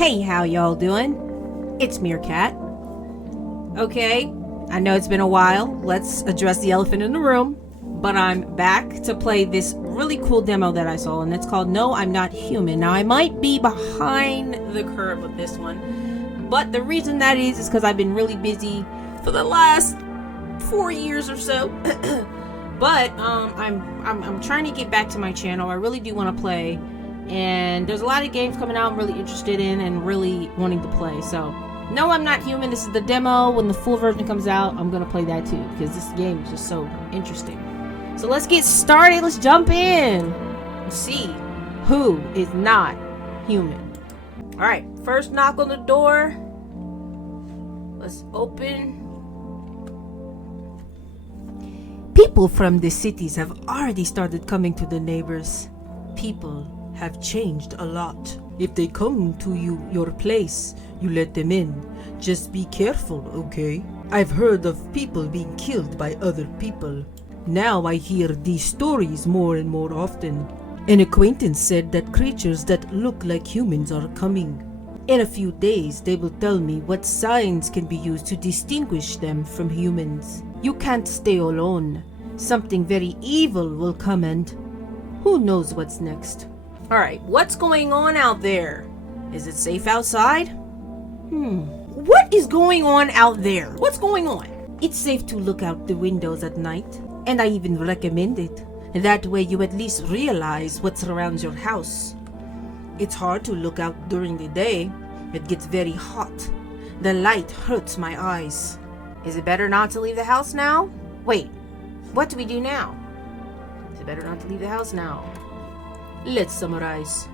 Hey, how y'all doing? It's Meerkat. Okay, I know it's been a while. Let's address the elephant in the room. But I'm back to play this really cool demo that I saw, and it's called No, I'm Not Human. Now, I might be behind the curve with this one, but the reason that is because I've been really busy for the last 4 years or so. But I'm trying to get back to my channel. I really do want to play, and there's a lot of games coming out I'm really interested in and really wanting to play. So no, I'm Not Human. This is the demo. When the full version comes out, I'm gonna play that too, because this game is just so interesting. So let's get started. Let's jump in and see who is not human. All right, first knock on the door. Let's open. People from the cities have already started coming to the neighbors. People have changed a lot. If they come to your place, you let them in. Just be careful, okay? I've heard of people being killed by other people. Now I hear these stories more and more often. An acquaintance said that creatures that look like humans are coming. In a few days, they will tell me what signs can be used to distinguish them from humans. You can't stay alone. Something very evil will come, and who knows what's next. Alright, what's going on out there? Is it safe outside? What is going on out there? What's going on? It's safe to look out the windows at night, and I even recommend it. That way you at least realize what surrounds your house. It's hard to look out during the day. It gets very hot. The light hurts my eyes. Is it better not to leave the house now? Wait, what do we do now? Is it better not to leave the house now? Let's summarize.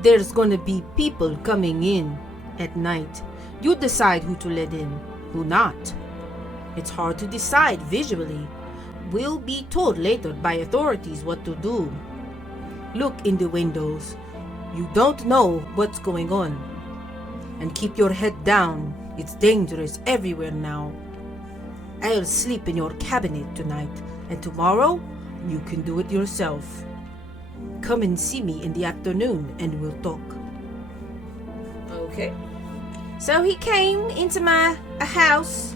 There's gonna be people coming in at night. You decide who to let in, who not. It's hard to decide visually. We'll be told later by authorities what to do. Look in the windows. You don't know what's going on. And keep your head down. It's dangerous everywhere now. I'll sleep in your cabinet tonight, and tomorrow you can do it yourself. Come and see me in the afternoon and we'll talk. Okay. So he came into my house,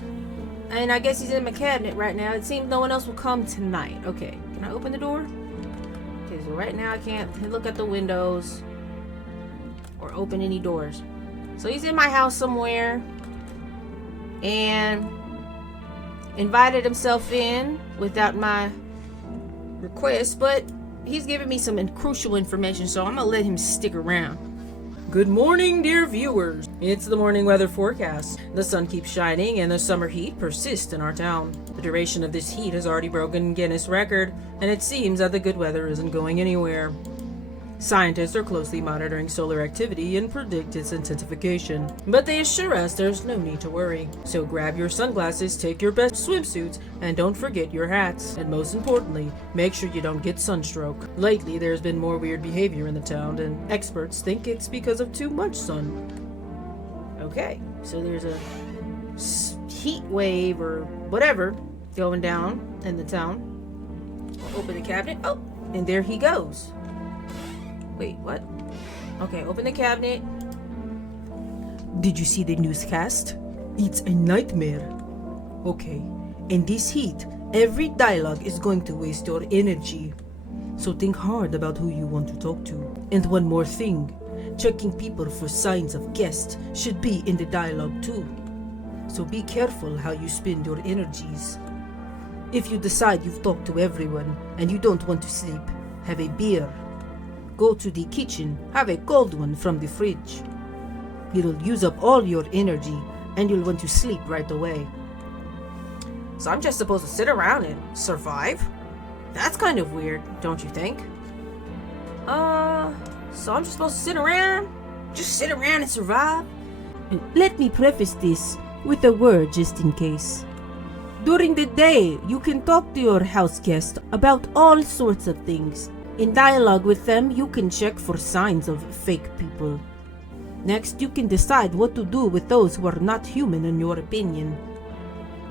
and I guess he's in my cabinet right now. It seems no one else will come tonight. Okay, can I open the door? Okay, so right now I can't look at the windows or open any doors. So he's in my house somewhere and invited himself in without my request, but he's giving me some crucial information, so I'm gonna let him stick around. Good morning, dear viewers. It's the morning weather forecast. The sun keeps shining and the summer heat persists in our town. The duration of this heat has already broken Guinness record, and it seems that the good weather isn't going anywhere. Scientists are closely monitoring solar activity and predict its intensification, but they assure us there's no need to worry. So grab your sunglasses, take your best swimsuits, and don't forget your hats. And most importantly, make sure you don't get sunstroke. Lately, there's been more weird behavior in the town, and experts think it's because of too much sun. Okay, so there's a heat wave or whatever going down in the town. I'll open the cabinet. Oh, and there he goes. Wait, what? Okay, open the cabinet. Did you see the newscast? It's a nightmare. Okay, in this heat, every dialogue is going to waste your energy. So think hard about who you want to talk to. And one more thing, checking people for signs of guests should be in the dialogue too. So be careful how you spend your energies. If you decide you've talked to everyone and you don't want to sleep, have a beer. Go to the kitchen, have a cold one from the fridge. It'll use up all your energy and you'll want to sleep right away. So I'm just supposed to sit around and survive? That's kind of weird, don't you think? So I'm just supposed to sit around? Just sit around and survive? And let me preface this with a word just in case. During the day, you can talk to your house guest about all sorts of things. In dialogue with them, you can check for signs of fake people. Next, you can decide what to do with those who are not human in your opinion.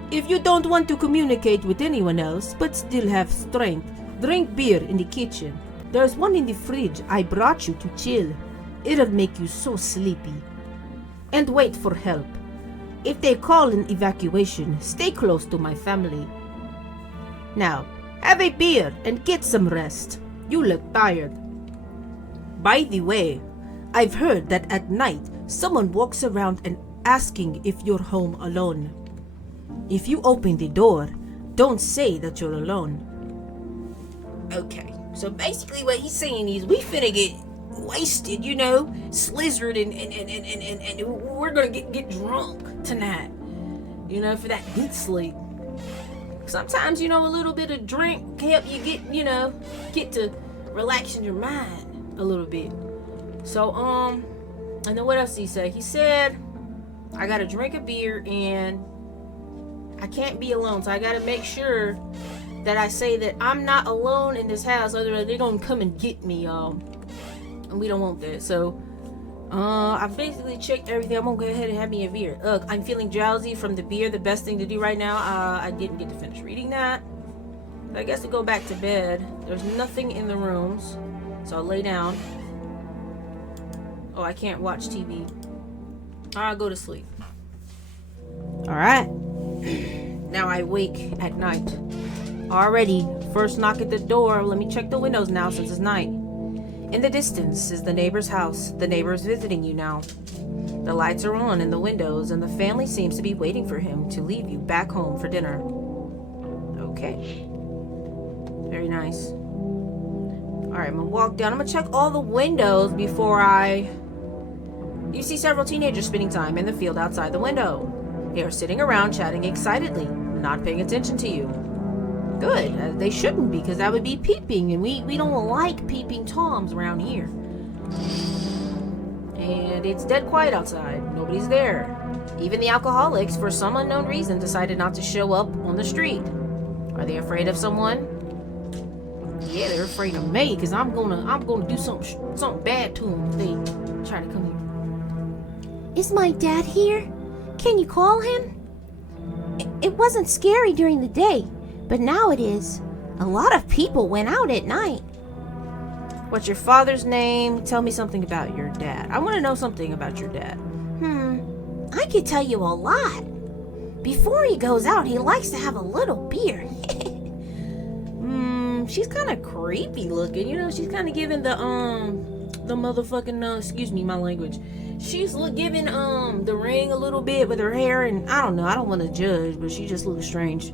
If you don't want to communicate with anyone else, but still have strength, drink beer in the kitchen. There's one in the fridge I brought you to chill. It'll make you so sleepy. And wait for help. If they call an evacuation, stay close to my family. Now, have a beer and get some rest. You look tired. By the way, I've heard that at night someone walks around and asking if you're home alone. If you open the door, don't say that you're alone. Okay, so basically what he's saying is we finna get wasted, you know, slizzard and we're gonna get drunk tonight, you know, for that good sleep. Sometimes, you know, a little bit of drink can help you get to relaxing your mind a little bit. So, and then what else did he say? He said, I gotta drink a beer and I can't be alone, so I gotta make sure that I say that I'm not alone in this house, otherwise they're gonna come and get me, y'all. And we don't want that. So, I've basically checked everything. I'm gonna go ahead and have me a beer. I'm feeling drowsy from the beer. The best thing to do right now. I didn't get to finish reading that. So I guess to go back to bed. There's nothing in the rooms, so I'll lay down. Oh, I can't watch TV. I'll go to sleep. Alright. Now I wake at night. Already, first knock at the door. Let me check the windows now since it's night. In the distance is the neighbor's house. The neighbor is visiting you now. The lights are on in the windows and the family seems to be waiting for him to leave you back home for dinner. Okay. Very nice. Alright, I'm gonna walk down. I'm gonna check all the windows before You see several teenagers spending time in the field outside the window. They are sitting around chatting excitedly, not paying attention to you. Good. They shouldn't be, because that would be peeping, and we don't like peeping toms around here. And it's dead quiet outside. Nobody's there. Even the alcoholics, for some unknown reason, decided not to show up on the street. Are they afraid of someone? Yeah, they're afraid of me, because I'm gonna do something bad to them if they try to come here. Is my dad here? Can you call him? It wasn't scary during the day, but now it is. A lot of people went out at night. What's your father's name? Tell me something about your dad. I want to know something about your dad. I could tell you a lot. Before he goes out, he likes to have a little beer. She's kind of creepy looking. You know, she's kind of giving the motherfucking, excuse me, my language. She's giving, the ring a little bit with her hair, and I don't know, I don't want to judge, but she just looks strange.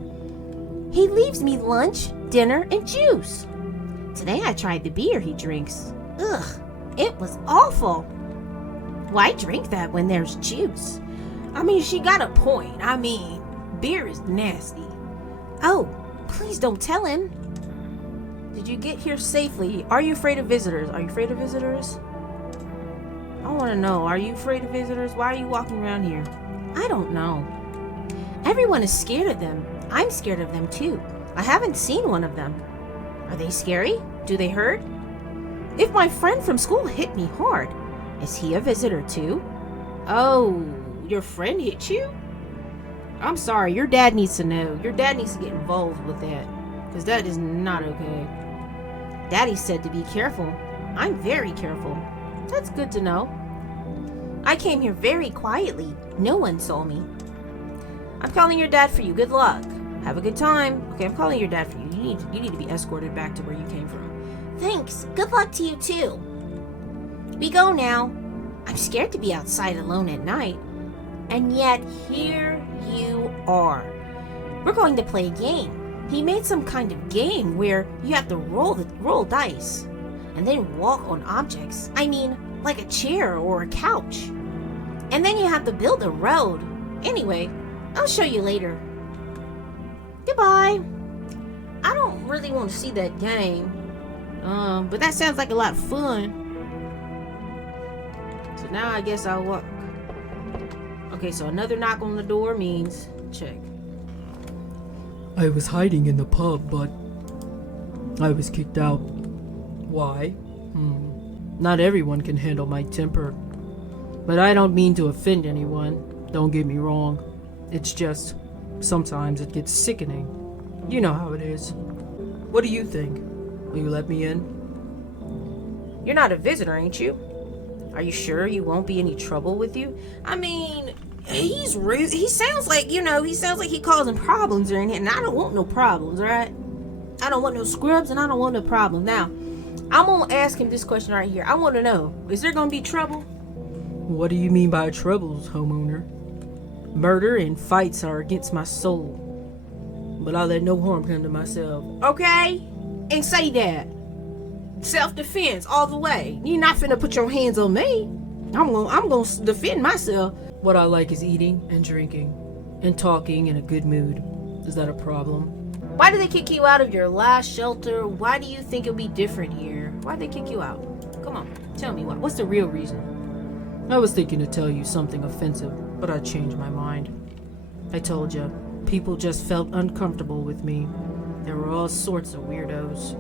He leaves me lunch, dinner, and juice. Today I tried the beer he drinks. Ugh, it was awful. Why drink that when there's juice? I mean, she got a point. I mean, beer is nasty. Oh, please don't tell him. Did you get here safely? Are you afraid of visitors? Are you afraid of visitors? I want to know. Are you afraid of visitors? Why are you walking around here? I don't know. Everyone is scared of them. I'm scared of them too. I haven't seen one of them. Are they scary? Do they hurt? If my friend from school hit me hard, is he a visitor too? Oh, your friend hit you? I'm sorry. Your dad needs to know. Your dad needs to get involved with that, because that is not okay. Daddy said to be careful. I'm very careful. That's good to know. I came here very quietly. No one saw me. I'm calling your dad for you. Good luck. Have a good time. Okay, I'm calling your dad for you. You need to be escorted back to where you came from. Thanks. Good luck to you too. We go now. I'm scared to be outside alone at night. And yet here you are. We're going to play a game. He made some kind of game where you have to roll dice and then walk on objects. I mean, like a chair or a couch. And then you have to build a road. Anyway, I'll show you later. Goodbye. I don't really want to see that game. But that sounds like a lot of fun. So now I guess I'll walk. Okay, so another knock on the door means check. I was hiding in the pub, but I was kicked out. Why? Not everyone can handle my temper. But I don't mean to offend anyone. Don't get me wrong. It's just, sometimes it gets sickening. You know how it is. What do you think? Will you let me in? You're not a visitor, ain't you? Are you sure you won't be any trouble with you? I mean, he's rude. He sounds like, he sounds like he causing problems or anything. And I don't want no problems, right? I don't want no scrubs and I don't want no problems. Now, I'm going to ask him this question right here. I want to know, is there going to be trouble? What do you mean by troubles, homeowner? Murder and fights are against my soul, but I'll let no harm come to myself. Okay? And say that. Self-defense all the way. You're not finna put your hands on me. I'm gonna defend myself. What I like is eating and drinking and talking in a good mood. Is that a problem? Why did they kick you out of your last shelter? Why do you think it'll be different here? Why'd they kick you out? Come on, tell me what's the real reason? I was thinking to tell you something offensive, but I changed my mind. I told you, people just felt uncomfortable with me. There were all sorts of weirdos.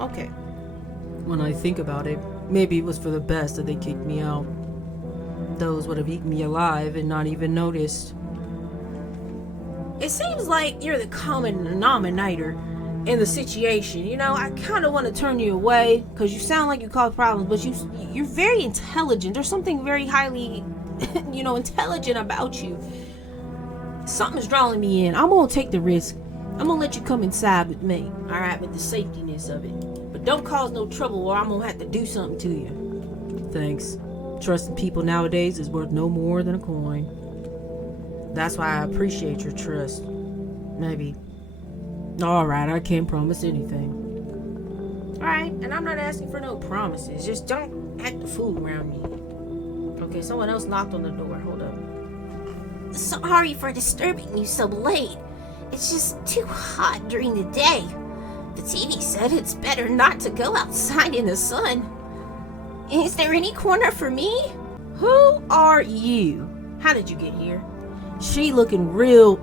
Okay. When I think about it, maybe it was for the best that they kicked me out. Those would have eaten me alive and not even noticed. It seems like you're the common denominator in the situation. I kind of want to turn you away because you sound like you cause problems, but you're very intelligent. There's something very highly, intelligent about you. Something's drawing me in. I'm going to take the risk. I'm going to let you come inside with me, all right, with the safetyness of it. But don't cause no trouble or I'm going to have to do something to you. Thanks. Trusting people nowadays is worth no more than a coin. That's why I appreciate your trust. Maybe. Alright, I can't promise anything. Alright, and I'm not asking for no promises. Just don't act a fool around me. Okay, someone else knocked on the door. Hold up. Sorry for disturbing you so late. It's just too hot during the day. The TV said it's better not to go outside in the sun. Is there any corner for me? Who are you? How did you get here? She looking real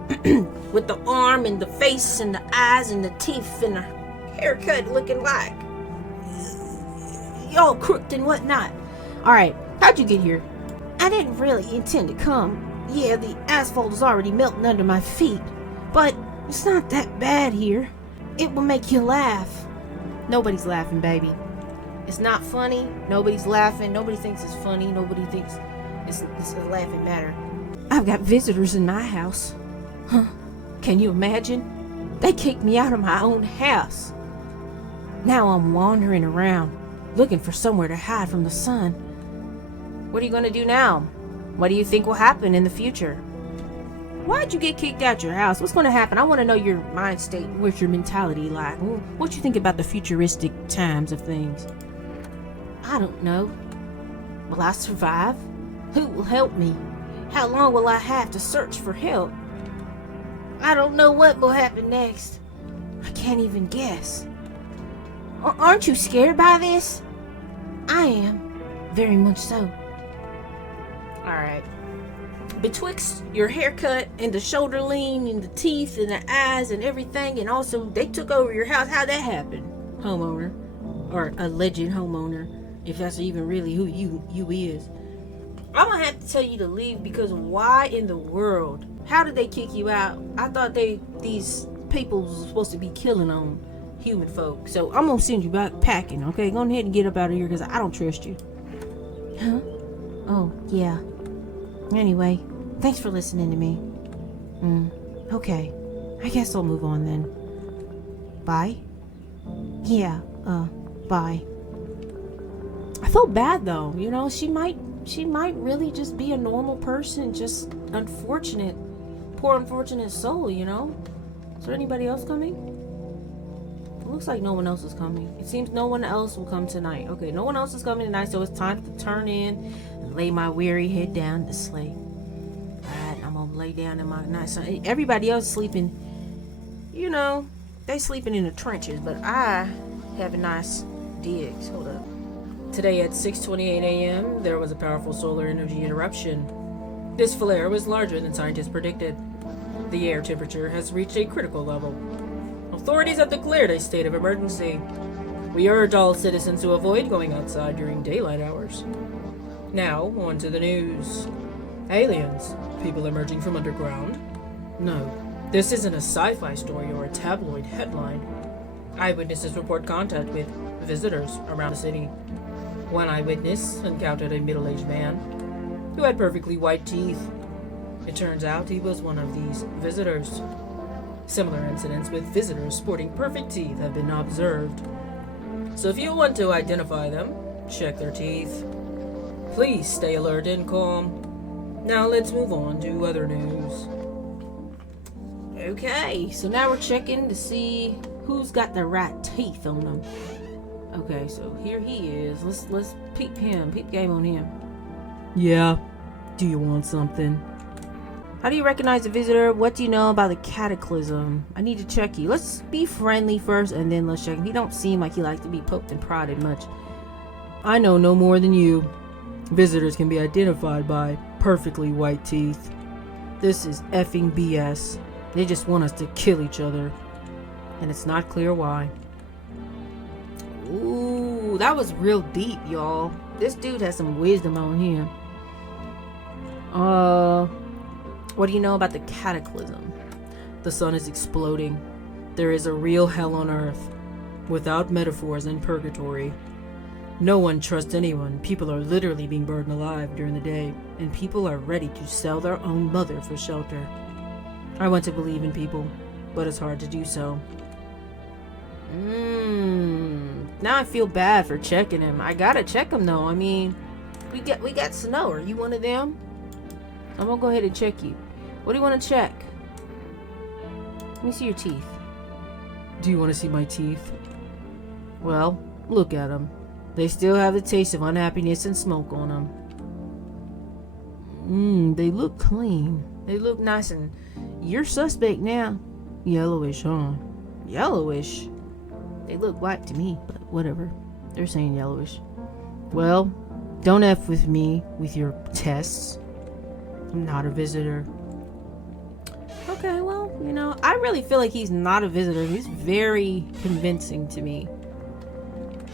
with the arm and the face and the eyes and the teeth and her haircut looking like y'all crooked and whatnot. Alright, how'd you get here? I didn't really intend to come. Yeah, the asphalt is already melting under my feet. But it's not that bad here. It will make you laugh. Nobody's laughing, baby. It's not funny. Nobody's laughing. Nobody thinks it's funny. Nobody thinks it's a laughing matter. I've got visitors in my house. Huh? Can you imagine? They kicked me out of my own house. Now I'm wandering around, looking for somewhere to hide from the sun. What are you going to do now? What do you think will happen in the future? Why'd you get kicked out your house? What's going to happen? I want to know your mind state. What's your mentality like? What you think about the futuristic times of things? I don't know. Will I survive? Who will help me? How long will I have to search for help? I don't know what will happen next. I can't even guess. Aren't you scared by this? I am. Very much so. Alright. Betwixt your haircut and the shoulder lean and the teeth and the eyes and everything, and also they took over your house. How'd that happen, homeowner? Or alleged homeowner, if that's even really who you is. I'm gonna have to tell you to leave because why in the world? How did they kick you out? I thought these people was supposed to be killing on human folk. So I'm gonna send you back packing, okay? Go ahead and get up out of here because I don't trust you. Huh? Oh, yeah. Anyway, thanks for listening to me. Okay. I guess I'll move on then. Bye? Yeah, bye. I felt bad though, she might really just be a normal person, just unfortunate, poor unfortunate soul, Is there anybody else coming? It looks like no one else is coming. It seems no one else will come tonight. Okay, no one else is coming tonight, so it's time to turn in and lay my weary head down to sleep. Alright, I'm gonna lay down in my nice. Everybody else sleeping, they sleeping in the trenches, but I have a nice digs. Hold up. Today at 6:28 a.m., there was a powerful solar energy eruption. This flare was larger than scientists predicted. The air temperature has reached a critical level. Authorities have declared a state of emergency. We urge all citizens to avoid going outside during daylight hours. Now, on to the news. Aliens. People emerging from underground. No, this isn't a sci-fi story or a tabloid headline. Eyewitnesses report contact with visitors around the city. One eyewitness encountered a middle-aged man who had perfectly white teeth. It turns out he was one of these visitors. Similar incidents with visitors sporting perfect teeth have been observed. So if you want to identify them, check their teeth. Please stay alert and calm. Now let's move on to other news. Okay, so now we're checking to see who's got the right teeth on them. Okay, so here he is. Let's peep him. Peep game on him. Yeah. Do you want something? How do you recognize a visitor? What do you know about the cataclysm? I need to check you. Let's be friendly first and then let's check him. He don't seem like he likes to be poked and prodded much. I know no more than you. Visitors can be identified by perfectly white teeth. This is effing BS. They just want us to kill each other. And it's not clear why. Ooh, that was real deep, y'all. This dude has some wisdom on him. What do you know about the cataclysm? The sun is exploding. There is a real hell on earth, without metaphors and purgatory. No one trusts anyone. People are literally being burned alive during the day, and people are ready to sell their own mother for shelter. I want to believe in people, but it's hard to do so. Now I feel bad for checking him. I gotta check him though. I mean, we got Snow. Are you one of them? I'm gonna go ahead and check you. What do you want to check? Let me see your teeth. Do you want to see my teeth? Well, look at them. They still have the taste of unhappiness and smoke on them. They look clean. They look nice, and you're suspect now. Yellowish, huh? Yellowish? They look white to me, but whatever. They're saying yellowish. Well, don't F with me with your tests. I'm not a visitor. Okay, well, you know, I really feel like he's not a visitor. He's very convincing to me.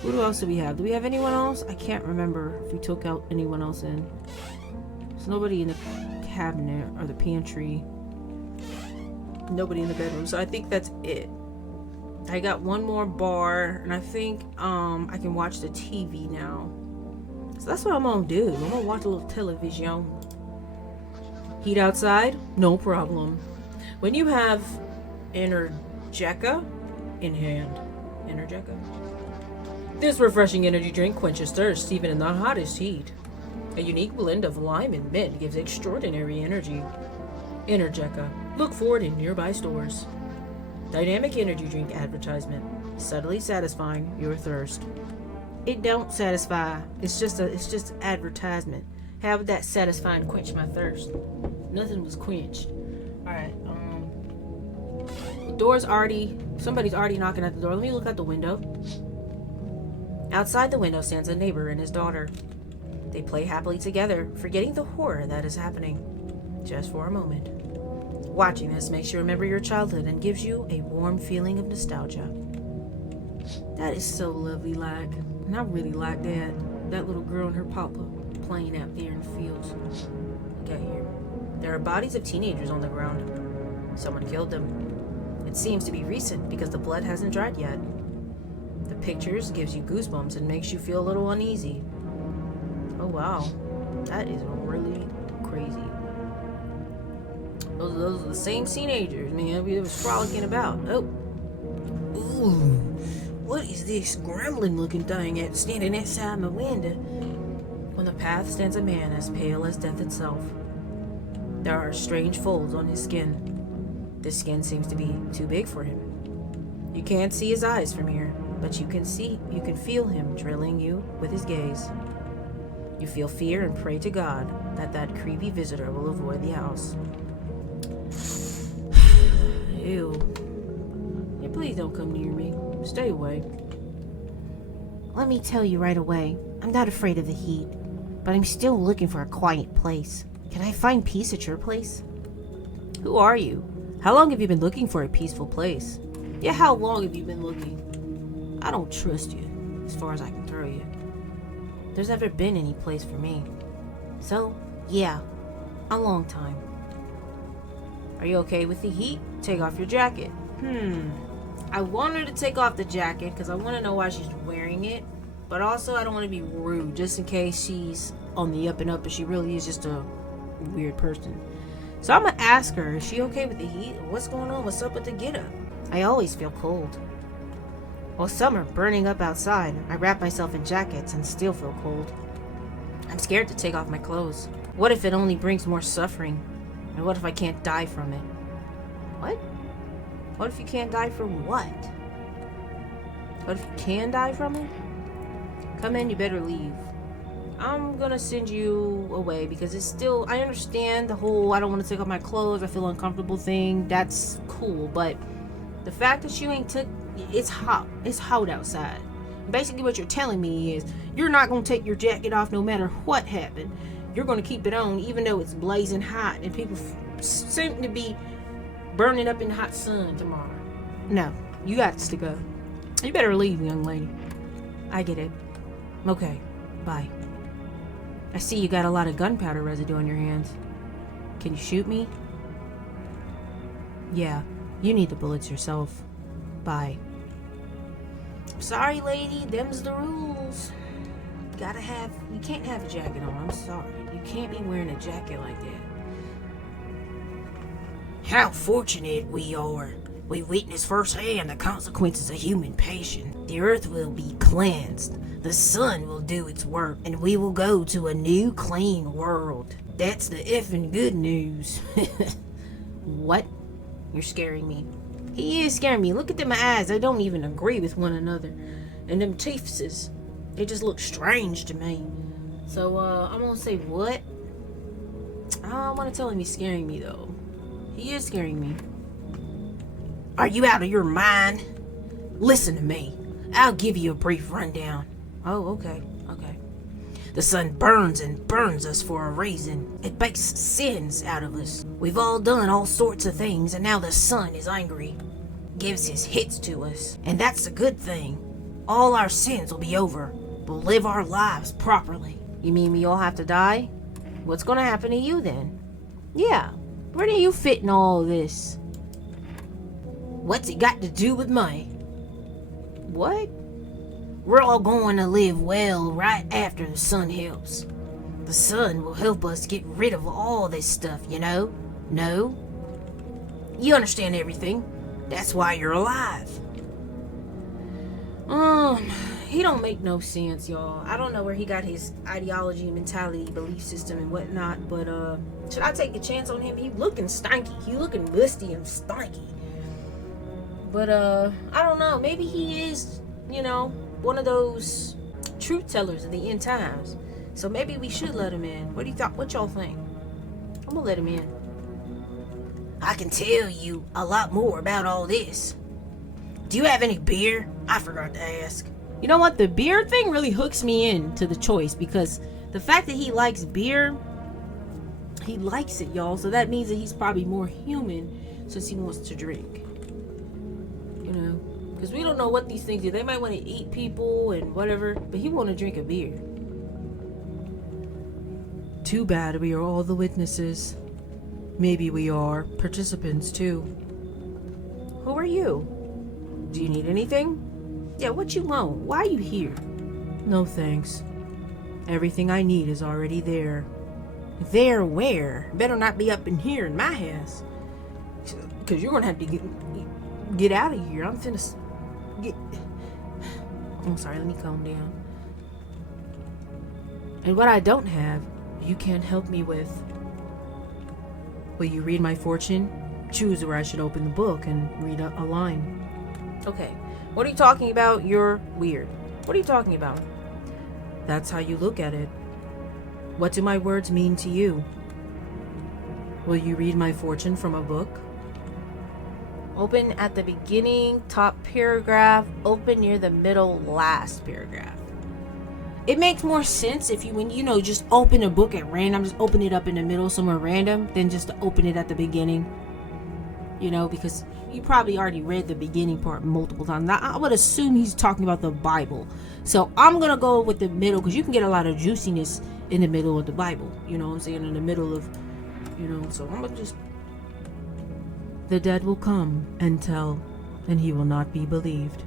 Who else do we have? Do we have anyone else? I can't remember if we took out anyone else in. There's nobody in the cabinet or the pantry. Nobody in the bedroom, so I think that's it. I got one more bar, and I think I can watch the TV now. So that's what I'm gonna do. I'm gonna watch a little television. Heat outside? No problem. When you have Energeca in hand. Energeca. This refreshing energy drink quenches thirst even in the hottest heat. A unique blend of lime and mint gives extraordinary energy. Energeca. Look for it in nearby stores. Dynamic energy drink advertisement. Subtly satisfying your thirst. It don't satisfy. It's just advertisement. How would that satisfy and quench my thirst? Nothing was quenched. Alright, the door's somebody's already knocking at the door. Let me look out the window. Outside the window stands a neighbor and his daughter. They play happily together, forgetting the horror that is happening. Just for a moment. Watching this makes you remember your childhood and gives you a warm feeling of nostalgia. That is so lovely, like. And I really like that little girl and her papa playing out there in the fields. Look out here. There are bodies of teenagers on the ground. Someone killed them. It seems to be recent because the blood hasn't dried yet. The pictures gives you goosebumps and makes you feel a little uneasy. Oh wow, that is really crazy. Those are the same teenagers, man. We was frolicking about. Oh, ooh, what is this gremlin looking thing standing outside my window? On the path stands a man as pale as death itself. There are strange folds on his skin. This skin seems to be too big for him. You can't see his eyes from here, but you can feel him drilling you with his gaze. You feel fear and pray to God that creepy visitor will avoid the house. Ew. Yeah, please don't come near me. Stay away. Let me tell you right away, I'm not afraid of the heat, but I'm still looking for a quiet place. Can I find peace at your place? Who are you? How long have you been looking for a peaceful place? Yeah, how long have you been looking? I don't trust you, as far as I can throw you. There's never been any place for me. So, yeah, a long time. Are you okay with the heat? Take off your jacket. I want her to take off the jacket because I want to know why she's wearing it. but also I don't want to be rude, just in case she's on the up and up, and she really is just a weird person. So I'm gonna ask her, is she okay with the heat? What's going on? What's up with the get up? I always feel cold. Well, summer burning up outside, I wrap myself in jackets and still feel cold. I'm scared to take off my clothes. What if it only brings more suffering? And what if I can't die from it? What? What if you can't die from what? What if you can die from it? Come in, you better leave. I'm gonna send you away because it's still, I understand the whole I don't want to take off my clothes, I feel uncomfortable thing. That's cool, but the fact that you ain't took, it's hot. It's hot outside. Basically what you're telling me is you're not gonna take your jacket off no matter what happened. You're gonna keep it on even though it's blazing hot and people seem to be burning up in the hot sun tomorrow. No, you got to go. You better leave, young lady. I get it. Okay, bye. I see you got a lot of gunpowder residue on your hands. Can you shoot me? Yeah, you need the bullets yourself. Bye. Sorry, lady, them's the rules. You can't have a jacket on, I'm sorry. You can't be wearing a jacket like that. How fortunate we are. We witness firsthand the consequences of human passion. The earth will be cleansed. The sun will do its work, and we will go to a new, clean world. That's the effing good news. What? You're scaring me. He is scaring me. Look at them eyes. They don't even agree with one another. And them teethses, they just look strange to me. So, I'm gonna say what? I don't want to tell him he's scaring me, though. He is scaring me. Are you out of your mind? Listen to me. I'll give you a brief rundown. Oh, okay. The sun burns and burns us for a reason. It bakes sins out of us. We've all done all sorts of things, and now the sun is angry. Gives his hits to us. And that's a good thing. All our sins will be over. We'll live our lives properly. You mean we all have to die? What's gonna happen to you then? Yeah. Where do you fit in all this? What's it got to do with me? What? We're all going to live well right after the sun helps. The sun will help us get rid of all this stuff, you know? No? You understand everything. That's why you're alive. He don't make no sense, y'all. I don't know where he got his ideology, mentality, belief system, and whatnot, but, should I take a chance on him? He looking stanky. He looking musty and stanky. But, I don't know. Maybe he is, one of those truth tellers of the end times. So maybe we should let him in. What y'all think? I'm gonna let him in. I can tell you a lot more about all this. Do you have any beer? I forgot to ask. You know what? The beer thing really hooks me in to the choice because the fact that he likes beer, he likes it, y'all. So that means that he's probably more human since he wants to drink. Because we don't know what these things do. They might want to eat people and whatever, but he want to drink a beer. Too bad we are all the witnesses. Maybe we are participants too. Who are you? Do you need anything? Yeah, what you want? Why are you here? No thanks. Everything I need is already there. There where? Better not be up in here in my house. Because you're going to have to get out of here. I'm sorry, let me calm down. And what I don't have, you can't help me with. Will you read my fortune? Choose where I should open the book and read a line. Okay. What are you talking about? You're weird. What are you talking about? That's how you look at it. What do my words mean to you? Will you read my fortune from a book? Open at the beginning, top paragraph. Open near the middle, last paragraph. It makes more sense if when just open a book at random, just open it up in the middle somewhere random, than just to open it at the beginning. Because you probably already read the beginning part multiple times. Now, I would assume he's talking about the Bible. So I'm going to go with the middle because you can get a lot of juiciness in the middle of the Bible. You know what I'm saying? In the middle of, so I'm going to just... The dead will come and tell, and he will not be believed.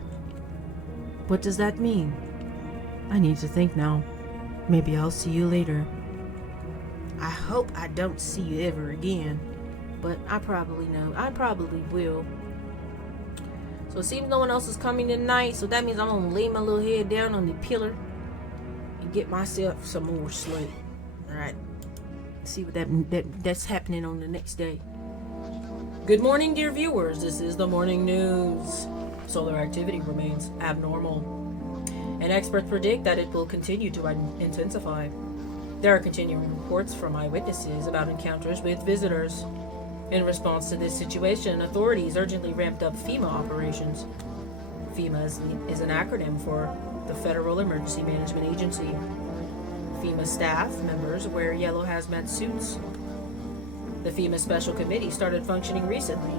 What does that mean? I need to think now. Maybe I'll see you later. I hope I don't see you ever again. But I probably will. So it seems no one else is coming tonight. So that means I'm going to lay my little head down on the pillar and get myself some more sleep. Alright. See what that's happening on the next day. Good morning, dear viewers. This is the morning news. Solar activity remains abnormal, and experts predict that it will continue to intensify. There are continuing reports from eyewitnesses about encounters with visitors. In response to this situation, authorities urgently ramped up FEMA operations. FEMA is an acronym for the Federal Emergency Management Agency. FEMA staff members wear yellow hazmat suits. The FEMA Special Committee started functioning recently.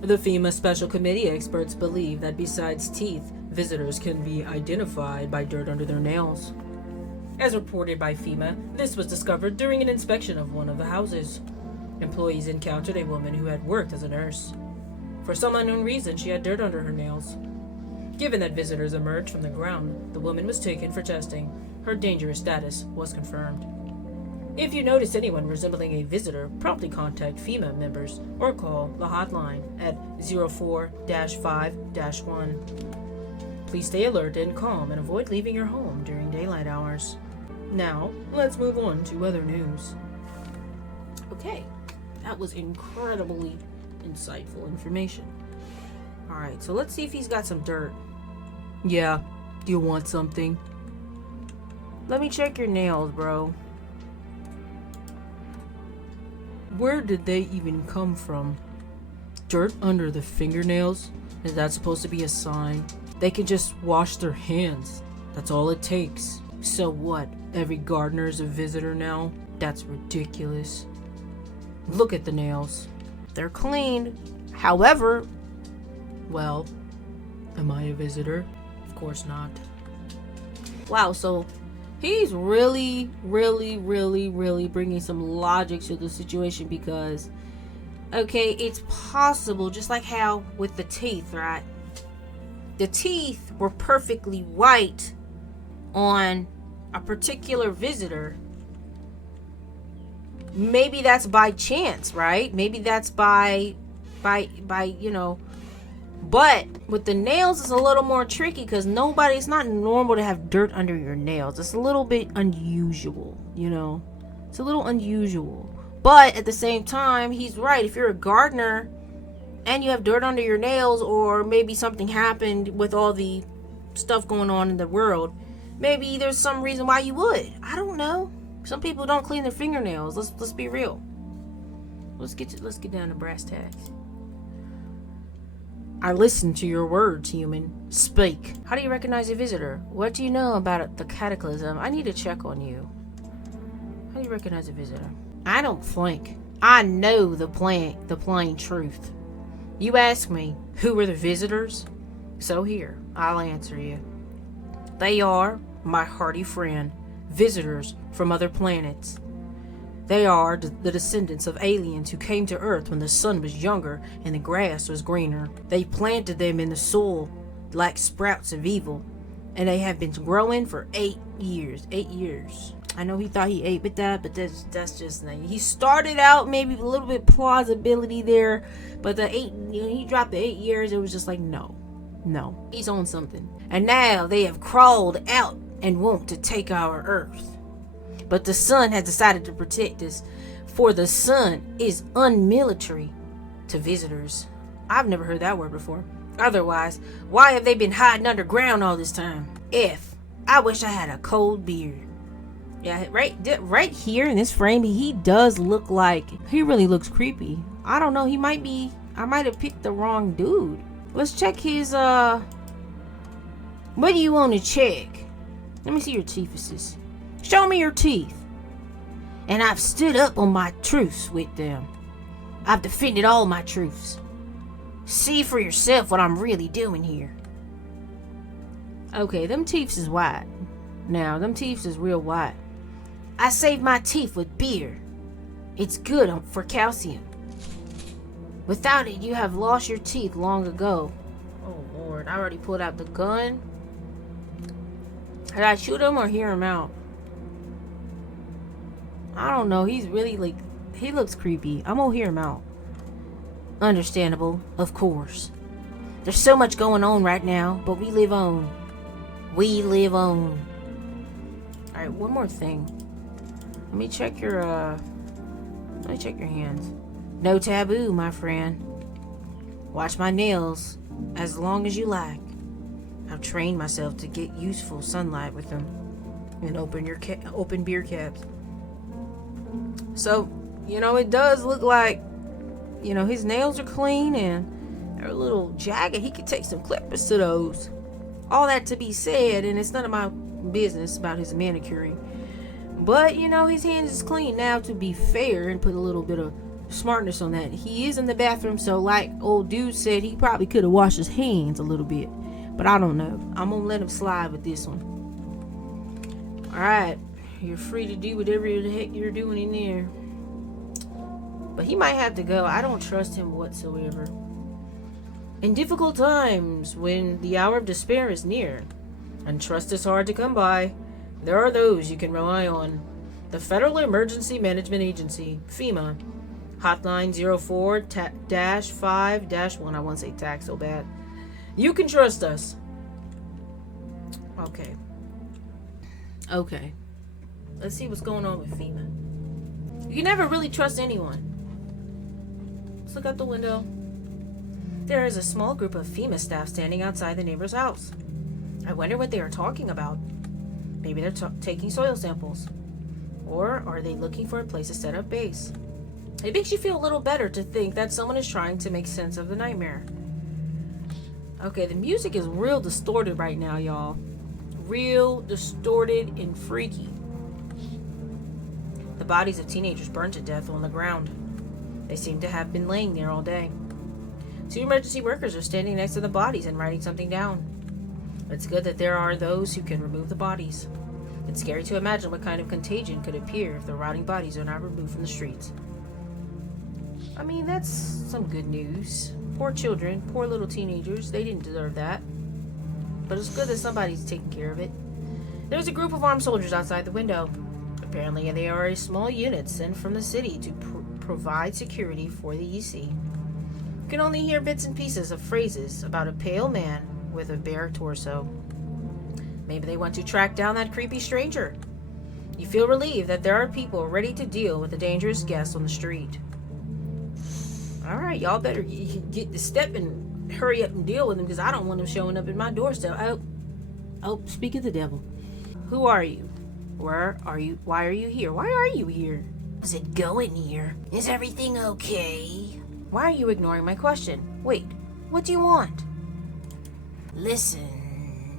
The FEMA Special Committee experts believe that besides teeth, visitors can be identified by dirt under their nails. As reported by FEMA, this was discovered during an inspection of one of the houses. Employees encountered a woman who had worked as a nurse. For some unknown reason, she had dirt under her nails. Given that visitors emerged from the ground, the woman was taken for testing. Her dangerous status was confirmed. If you notice anyone resembling a visitor, promptly contact FEMA members or call the hotline at 04-5-1. Please stay alert and calm and avoid leaving your home during daylight hours. Now, let's move on to other news. Okay, that was incredibly insightful information. Alright, so let's see if he's got some dirt. Yeah, do you want something? Let me check your nails, bro. Where did they even come from? Dirt under the fingernails? Is that supposed to be a sign? They can just wash their hands. That's all it takes. So what? Every gardener is a visitor now? That's ridiculous. Look at the nails. They're clean. However, well, am I a visitor? Of course not. Wow, so he's really bringing some logic to the situation because, okay, it's possible, just like how with the teeth, right? The teeth were perfectly white on a particular visitor. Maybe that's by chance, right? Maybe that's by you know. But with the nails, it's a little more tricky because it's not normal to have dirt under your nails. It's a little bit unusual, you know. It's a little unusual. But at the same time, he's right. If you're a gardener and you have dirt under your nails, or maybe something happened with all the stuff going on in the world, maybe there's some reason why you would. I don't know. Some people don't clean their fingernails. Let's be real. Let's get down to brass tacks. I listen to your words, human. Speak. How do you recognize a visitor? What do you know about the cataclysm? I need to check on you. How do you recognize a visitor? I don't think. I know the plain truth. You ask me, who are the visitors? So here, I'll answer you. They are my hearty friend, visitors from other planets. They are the descendants of aliens who came to Earth when the sun was younger and the grass was greener. They planted them in the soil like sprouts of evil, and they have been growing for 8 years. 8 years. I know he thought he ate with that, but that's just not. He started out maybe a little bit plausibility there, but he dropped the 8 years. It was just like no, he's on something. And now they have crawled out and want to take our Earth. But the sun has decided to protect us, for the sun is unmilitary to visitors. I've never heard that word before. Otherwise, why have they been hiding underground all this time? I wish I had a cold beer. Yeah, right here in this frame, he does look like, he really looks creepy. I don't know, I might have picked the wrong dude. Let's check his, what do you want to check? Let me see your teethuses. Show me your teeth. And I've stood up on my truths with them. I've defended all my truths. See for yourself what I'm really doing here. Okay, them teeth is white. Now, them teeth is real white. I saved my teeth with beer. It's good for calcium. Without it, you have lost your teeth long ago. Oh, Lord. I already pulled out the gun. Should I shoot him or hear him out? I don't know. He's really like, he looks creepy. I'm gonna hear him out. Understandable, of course. There's so much going on right now, but we live on. We live on. Alright, one more thing. Let me check your hands. No taboo, my friend. Watch my nails as long as you like. I've trained myself to get useful sunlight with them. And open beer caps. So, it does look like, his nails are clean and they're a little jagged. He could take some clippers to those. All that to be said, and it's none of my business about his manicuring. But, his hands is clean now, to be fair, and put a little bit of smartness on that. He is in the bathroom, so like old dude said, he probably could have washed his hands a little bit. But I don't know. I'm going to let him slide with this one. Alright. You're free to do whatever the heck you're doing in there. But he might have to go. I don't trust him whatsoever. In difficult times, when the hour of despair is near, and trust is hard to come by, there are those you can rely on. The Federal Emergency Management Agency, FEMA, Hotline 04-5-1. I want to say TAC so bad. You can trust us. Okay. Let's see what's going on with FEMA. You can never really trust anyone. Let's look out the window. There is a small group of FEMA staff standing outside the neighbor's house. I wonder what they are talking about. Maybe they're taking soil samples. Or are they looking for a place to set up base? It makes you feel a little better to think that someone is trying to make sense of the nightmare. Okay, the music is real distorted right now, y'all. Real distorted and freaky. The bodies of teenagers burned to death on the ground. They seem to have been laying there all day. 2 emergency workers are standing next to the bodies and writing something down. It's good that there are those who can remove the bodies. It's scary to imagine what kind of contagion could appear if the rotting bodies are not removed from the streets. I mean, that's some good news. Poor children, poor little teenagers, they didn't deserve that. But it's good that somebody's taking care of it. There's a group of armed soldiers outside the window. Apparently they are a small unit sent from the city to provide security for the EC. You can only hear bits and pieces of phrases about a pale man with a bare torso. Maybe they want to track down that creepy stranger. You feel relieved that there are people ready to deal with the dangerous guests on the street. Alright, y'all better get the step and hurry up and deal with them, because I don't want them showing up at my doorstep. Oh, speak of the devil. Who are you? Where are you? Why are you here? Why are you here? How's it going here? Is everything okay? Why are you ignoring my question? Wait, what do you want? Listen.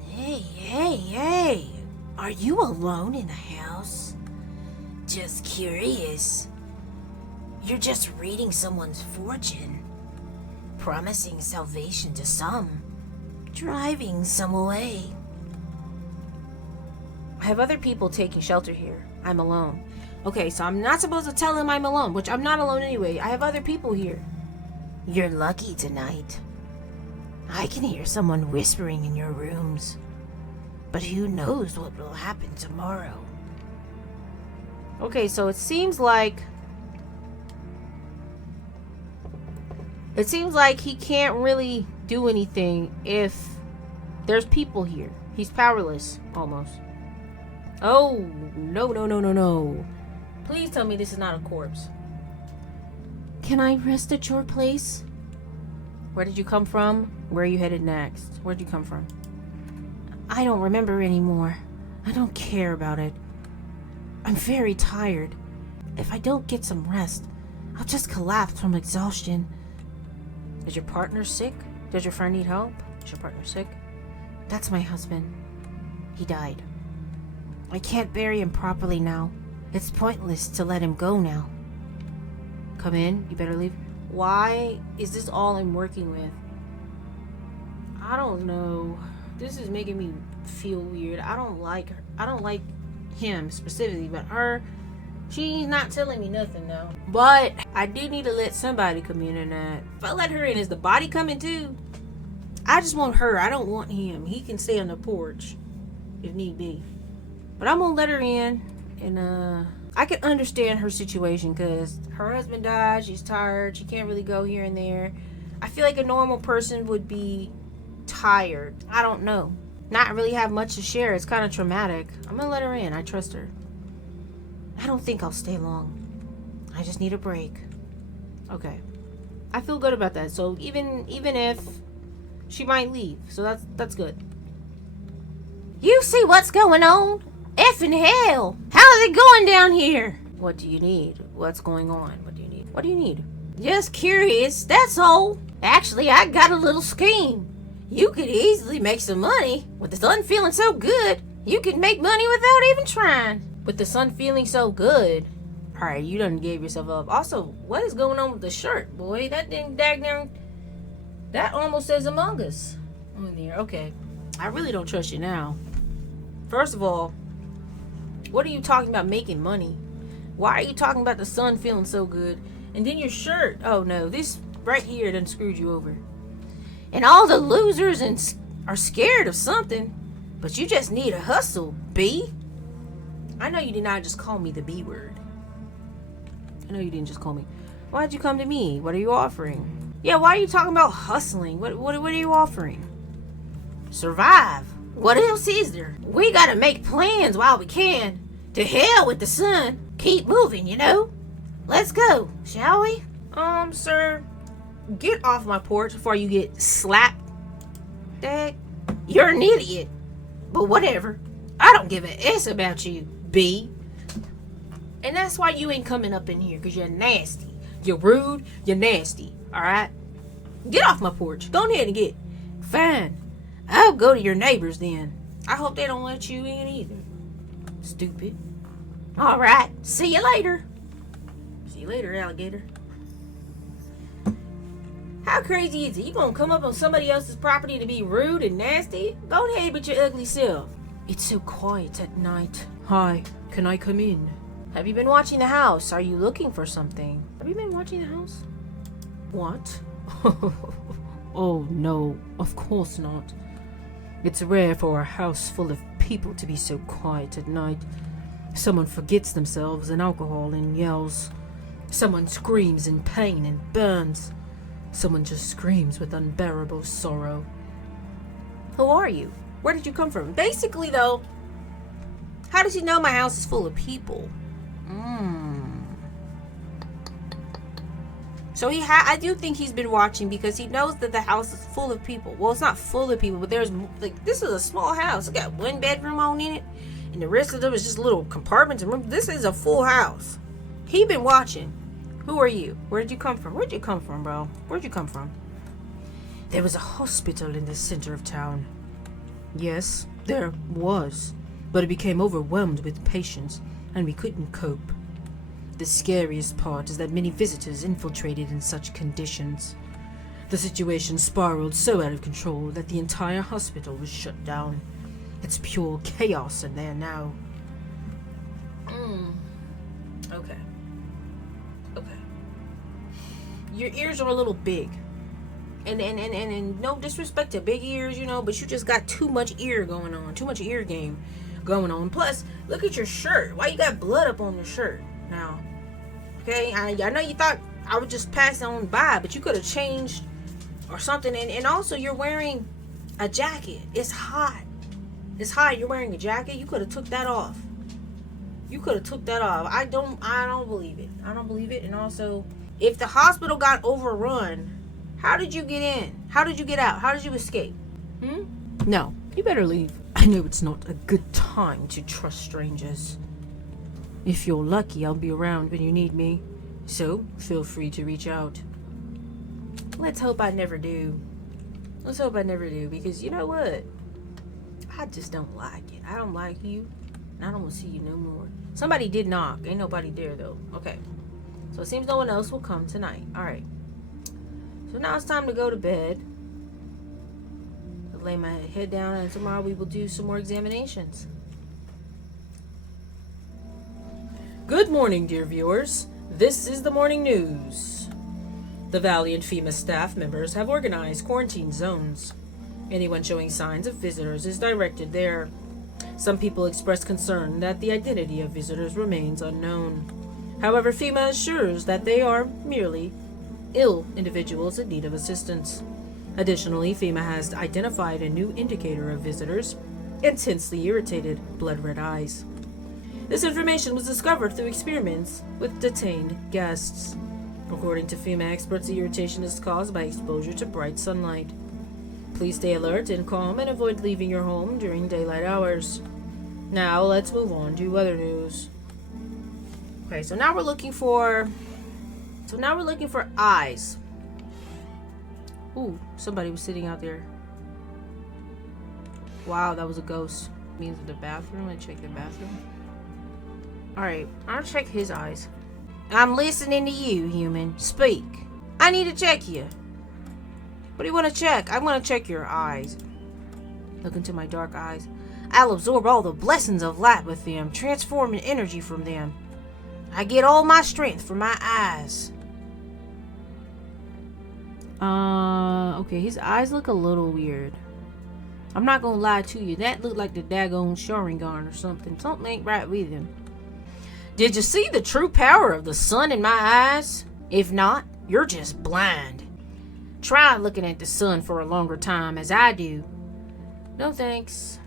Hey. Are you alone in the house? Just curious. You're just reading someone's fortune, promising salvation to some, driving some away. I have other people taking shelter here. I'm alone. Okay, so I'm not supposed to tell them I'm alone, which I'm not alone anyway. I have other people here. You're lucky tonight. I can hear someone whispering in your rooms, but who knows what will happen tomorrow. Okay, so it seems like he can't really do anything if there's people here. He's powerless, almost. Oh, no. Please tell me this is not a corpse. Can I rest at your place? Where did you come from? Where are you headed next? Where'd you come from? I don't remember anymore. I don't care about it. I'm very tired. If I don't get some rest, I'll just collapse from exhaustion. Is your partner sick? Does your friend need help? Is your partner sick? That's my husband. He died. I can't bury him properly now. It's pointless to let him go now. Come in. You better leave. Why is this all I'm working with? I don't know. This is making me feel weird. I don't like her. I don't like him specifically, but her, she's not telling me nothing though. But I do need to let somebody come in or not. If I let her in, is the body coming too? I just want her. I don't want him. He can stay on the porch. if need be. But I'm gonna let her in, and I can understand her situation because her husband died. She's tired. She can't really go here and there. I feel like a normal person would be tired. I don't know. Not really have much to share. It's kind of traumatic. I'm gonna let her in. I trust her. I don't think I'll stay long. I just need a break. Okay. I feel good about that. So even if she might leave, so that's good. You see what's going on? Effing hell! How is it going down here? What do you need? What's going on? What do you need? What do you need? Just curious, that's all. Actually, I got a little scheme. You could easily make some money. With the sun feeling so good, you could make money without even trying. With the sun feeling so good. Alright, you done gave yourself up. Also, what is going on with the shirt, boy? That didn't daggone. That almost says AmoGUS on there. Okay. I really don't trust you now. First of all, what are you talking about making money? Why are you talking about the sun feeling so good? And then your shirt. Oh no, this right here done screwed you over. And all the losers are scared of something. But you just need a hustle, B. I know you did not just call me the B word. I know you didn't just call me. Why'd you come to me? What are you offering? Yeah, why are you talking about hustling? What are you offering? Survive. What else is there? We gotta make plans while we can. To hell with the sun. Keep moving, you know? Let's go, shall we? Sir, get off my porch before you get slapped. Dad, you're an idiot. But whatever. I don't give a S about you, B. And that's why you ain't coming up in here, because you're nasty. You're rude, you're nasty, alright? Get off my porch. Go ahead and get. Fine. I'll go to your neighbors then. I hope they don't let you in either. Stupid. Alright, see you later. See you later, alligator. How crazy is it? You gonna come up on somebody else's property to be rude and nasty? Go ahead with your ugly self. It's so quiet at night. Hi, can I come in? Have you been watching the house? Are you looking for something? Have you been watching the house? What? Oh no, of course not. It's rare for a house full of people to be so quiet at night. Someone forgets themselves in alcohol and yells. Someone screams in pain and burns. Someone just screams with unbearable sorrow. Who are you? Where did you come from? Basically, though, how does he know my house is full of people? So I do think he's been watching because he knows that the house is full of people. Well, it's not full of people, but there's like this is a small house. It got one bedroom on in it, and the rest of them is just little compartments and rooms. This is a full house. He been watching. Who are you? Where did you come from? Where'd you come from, bro? Where'd you come from? There was a hospital in the center of town. Yes, there was, but it became overwhelmed with patients, and we couldn't cope. The scariest part is that many visitors infiltrated in such conditions. The situation spiraled so out of control that the entire hospital was shut down. It's pure chaos in there now. Okay. Your ears are a little big. And no disrespect to big ears, you know, but you just got too much ear going on. Too much ear game going on. Plus, look at your shirt. Why you got blood up on your shirt now? Okay, I know you thought I would just pass on by, but you could have changed or something. And also, you're wearing a jacket. It's hot. It's hot. You're wearing a jacket. You could have took that off. I don't believe it. I don't believe it. And also, if the hospital got overrun, how did you get in? How did you get out? How did you escape? No, you better leave. I know it's not a good time to trust strangers. If you're lucky, I'll be around when you need me, so feel free to reach out. Let's hope I never do. Because you know what? I just don't like it. I don't like you, and I don't want to see you no more. Somebody did knock. Ain't nobody there, though. Okay. So it seems no one else will come tonight. Alright. So now it's time to go to bed. I'll lay my head down, and tomorrow we will do some more examinations. Good morning, dear viewers. This is the morning news. The Valiant FEMA staff members have organized quarantine zones. Anyone showing signs of visitors is directed there. Some people express concern that the identity of visitors remains unknown. However, FEMA assures that they are merely ill individuals in need of assistance. Additionally, FEMA has identified a new indicator of visitors' intensely irritated, blood red eyes. This information was discovered through experiments with detained guests. According to FEMA experts, the irritation is caused by exposure to bright sunlight. Please stay alert and calm and avoid leaving your home during daylight hours. Now, let's move on to other news. Okay, so now we're looking for eyes. Ooh, somebody was sitting out there. Wow, that was a ghost. Means the bathroom. I check the bathroom. Alright, I'll check his eyes. I'm listening to you, human. Speak. I need to check you. What do you want to check? I want to check your eyes. Look into my dark eyes. I'll absorb all the blessings of light with them, transforming energy from them. I get all my strength from my eyes. Okay, his eyes look a little weird. I'm not gonna lie to you. That looked like the daggone Sharingan or something. Something ain't right with him. Did you see the true power of the sun in my eyes? If not, you're just blind. Try looking at the sun for a longer time as I do. No thanks.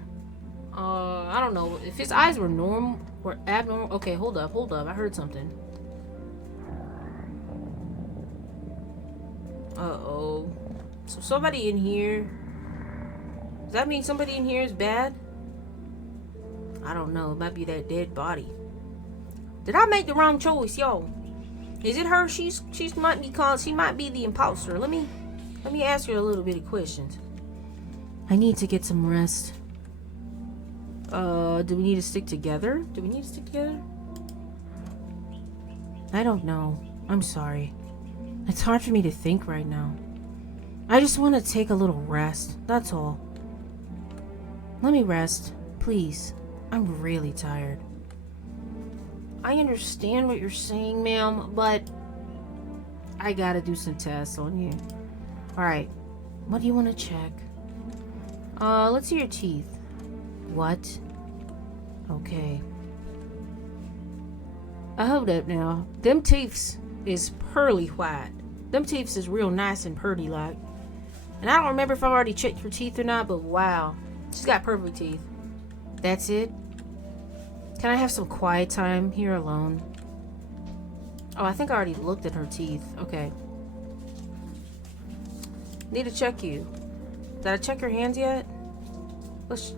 I don't know. If his eyes were normal or abnormal. Okay, hold up. I heard something. Uh-oh. So somebody in here. Does that mean somebody in here is bad? I don't know. It might be that dead body. Did I make the wrong choice, y'all? Is it her? She might be the imposter. Let me ask her a little bit of questions. I need to get some rest. Do we need to stick together? I don't know. I'm sorry. It's hard for me to think right now. I just want to take a little rest. That's all. Let me rest, please. I'm really tired. I understand what you're saying, ma'am, but I gotta do some tests on you. Alright. What do you want to check? Let's see your teeth. What? Okay. Hold up now. Them teeths is pearly white. Them teeths is real nice and purty like. And I don't remember if I already checked her teeth or not, but wow. She's got perfect teeth. That's it? Can I have some quiet time here alone? Oh, I think I already looked at her teeth. Okay. Need to check you. Did I check your hands yet? Let's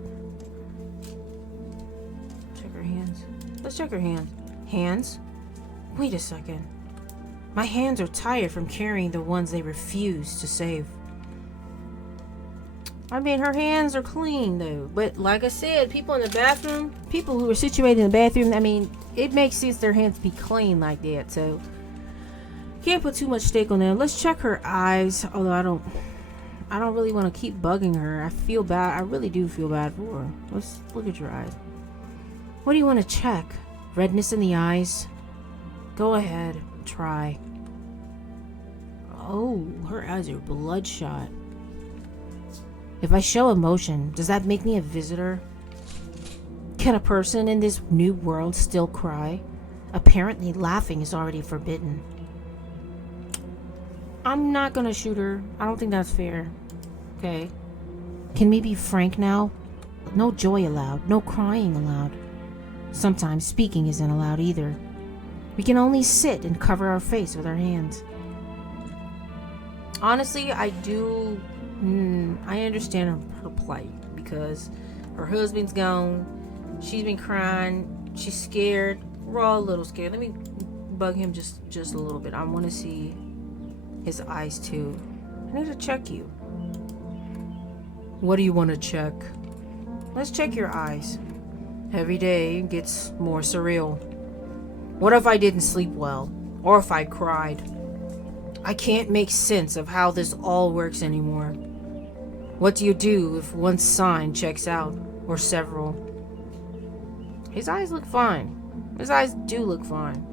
check her hands. Let's check her hands. Hands? Wait a second. My hands are tired from carrying the ones they refuse to save. I mean, her hands are clean though. But like I said, people in the bathroom, people who are situated in the bathroom, I mean, it makes sense their hands be clean like that. So, can't put too much stake on them. Let's check her eyes. Although I don't really want to keep bugging her. I feel bad. I really do feel bad for her. Let's look at your eyes. What do you want to check? Redness in the eyes? Go ahead. Try. Oh, her eyes are bloodshot. If I show emotion, does that make me a visitor? Can a person in this new world still cry? Apparently laughing is already forbidden. I'm not gonna shoot her. I don't think that's fair. Okay. Can we be frank now? No joy allowed. No crying allowed. Sometimes speaking isn't allowed either. We can only sit and cover our face with our hands. Honestly, I do... I understand her plight because her husband's gone. She's been crying. She's scared. We're all a little scared. Let me bug him just a little bit. I want to see his eyes too. I need to check you. What do you want to check? Let's check your eyes. Every day gets more surreal. What if I didn't sleep well? Or if I cried? I can't make sense of how this all works anymore. What do you do if one sign checks out, or several? His eyes look fine. His eyes do look fine.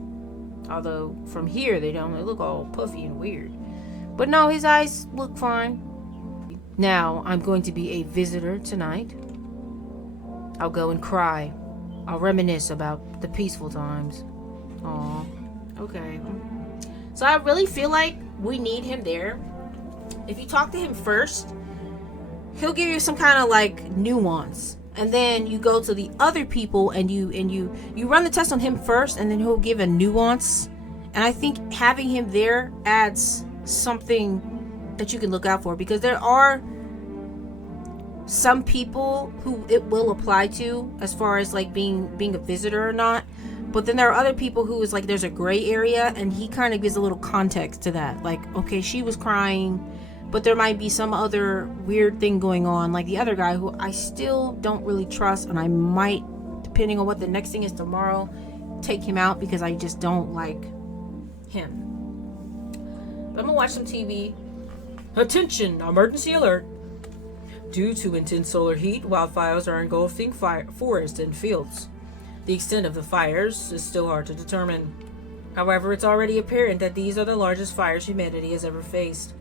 Although, from here they don't. They look all puffy and weird. But no, his eyes look fine. Now, I'm going to be a visitor tonight. I'll go and cry. I'll reminisce about the peaceful times. Aw, okay. So I really feel like we need him there. If you talk to him first, he'll give you some kind of like nuance. And then you go to the other people and you run the test on him first, and then he'll give a nuance. And I think having him there adds something that you can look out for, because there are some people who it will apply to as far as like being a visitor or not, but then there are other people who is like there's a gray area, and he kind of gives a little context to that, like, okay, she was crying, but there might be some other weird thing going on, like the other guy who I still don't really trust, and I might, depending on what the next thing is tomorrow, take him out because I just don't like him. But I'm gonna watch some TV. Attention, emergency alert. Due to intense solar heat, wildfires are engulfing forests and fields. The extent of the fires is still hard to determine. However, it's already apparent that these are the largest fires humanity has ever faced.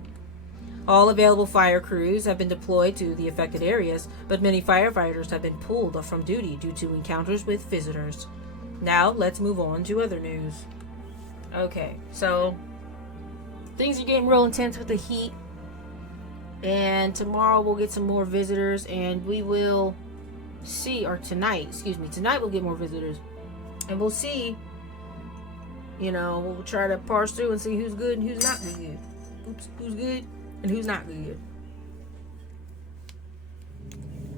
All available fire crews have been deployed to the affected areas, but many firefighters have been pulled from duty due to encounters with visitors. Now, let's move on to other news. Okay, so things are getting real intense with the heat. And tomorrow we'll get some more visitors, and we will see, or tonight we'll get more visitors, and we'll see, we'll try to parse through and see who's good and who's not good. Who's good and who's not good.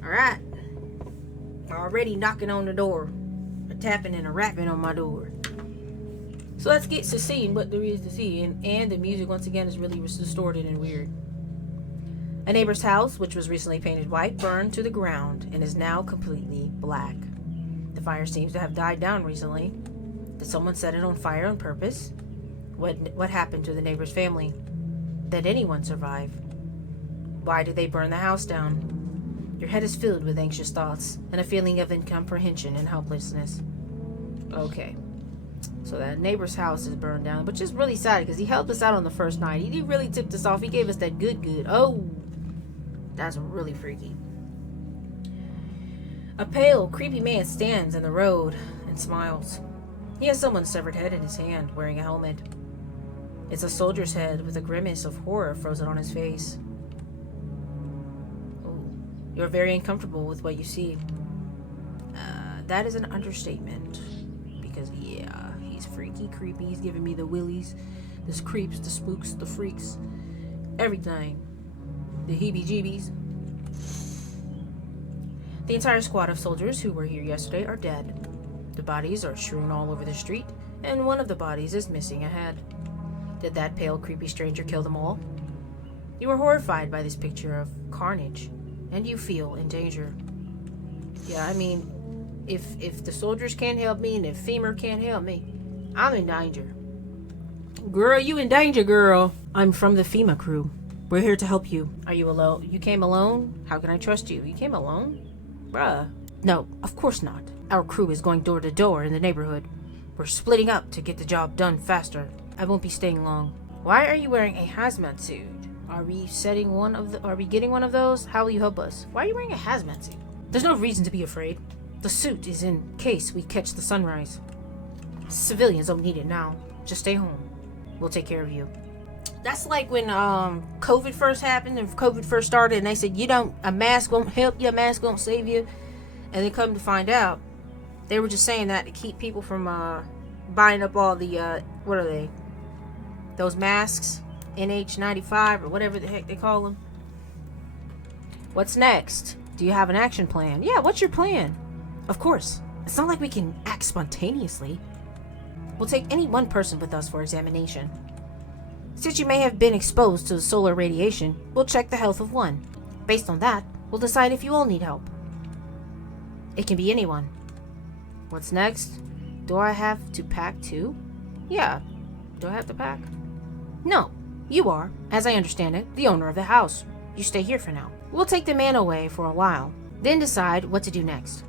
Alright, already knocking on the door, a tapping and a rapping on my door. So let's get to seeing what there is to see, and the music once again is really distorted and weird. A neighbor's house, which was recently painted white, burned to the ground and is now completely black. The fire seems to have died down recently. Did someone set it on fire on purpose? What happened to the neighbor's family? Did anyone survive? Why did they burn the house down? Your head is filled with anxious thoughts and a feeling of incomprehension and helplessness. Okay. So that neighbor's house is burned down, which is really sad because he helped us out on the first night. He really tipped us off. He gave us that good. Oh, that's really freaky. A pale, creepy man stands in the road and smiles. He has someone's severed head in his hand, wearing a helmet. It's a soldier's head with a grimace of horror frozen on his face. Oh, you're very uncomfortable with what you see. That is an understatement. Because, yeah, he's freaky, creepy. He's giving me the willies, the creeps, the spooks, the freaks, everything. The heebie-jeebies. The entire squad of soldiers who were here yesterday are dead. The bodies are strewn all over the street, and one of the bodies is missing a head. Did that pale, creepy stranger kill them all? You are horrified by this picture of carnage, and you feel in danger. Yeah, I mean, if the soldiers can't help me, and if FEMer can't help me, I'm in danger. Girl, you in danger, girl. I'm from the FEMA crew. We're here to help you. Are you alone? You came alone? How can I trust you? You came alone? Bruh. No, of course not. Our crew is going door to door in the neighborhood. We're splitting up to get the job done faster. I won't be staying long. Why are you wearing a hazmat suit? Are we getting one of those? How will you help us? Why are you wearing a hazmat suit? There's no reason to be afraid. The suit is in case we catch the sunrise. Civilians don't need it now. Just stay home. We'll take care of you. That's like when COVID first happened and COVID first started, and they said a mask won't help you, a mask won't save you. And then come to find out, they were just saying that to keep people from buying up all the what are they? Those masks, NH95 or whatever the heck they call them. What's next? Do you have an action plan? Yeah, what's your plan? Of course. It's not like we can act spontaneously. We'll take any one person with us for examination. Since you may have been exposed to the solar radiation, we'll check the health of one. Based on that, we'll decide if you all need help. It can be anyone. What's next? Do I have to pack too? Yeah. Do I have to pack? No. You are, as I understand it, the owner of the house. You stay here for now. We'll take the man away for a while, then decide what to do next.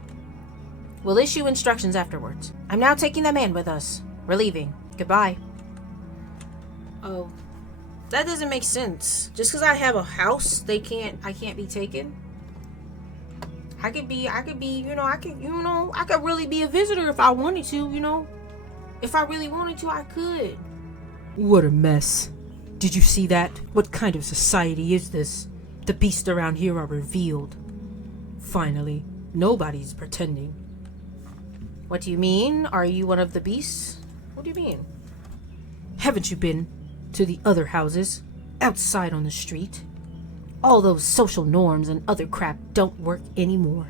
We'll issue instructions afterwards. I'm now taking the man with us. We're leaving. Goodbye. Oh, that doesn't make sense. Just because I have a house, I can't be taken? I could be, I could really be a visitor if I wanted to, If I really wanted to, I could. What a mess. Did you see that? What kind of society is this? The beasts around here are revealed. Finally, nobody's pretending. What do you mean? Are you one of the beasts? What do you mean? Haven't you been to the other houses? Outside on the street? All those social norms and other crap don't work anymore.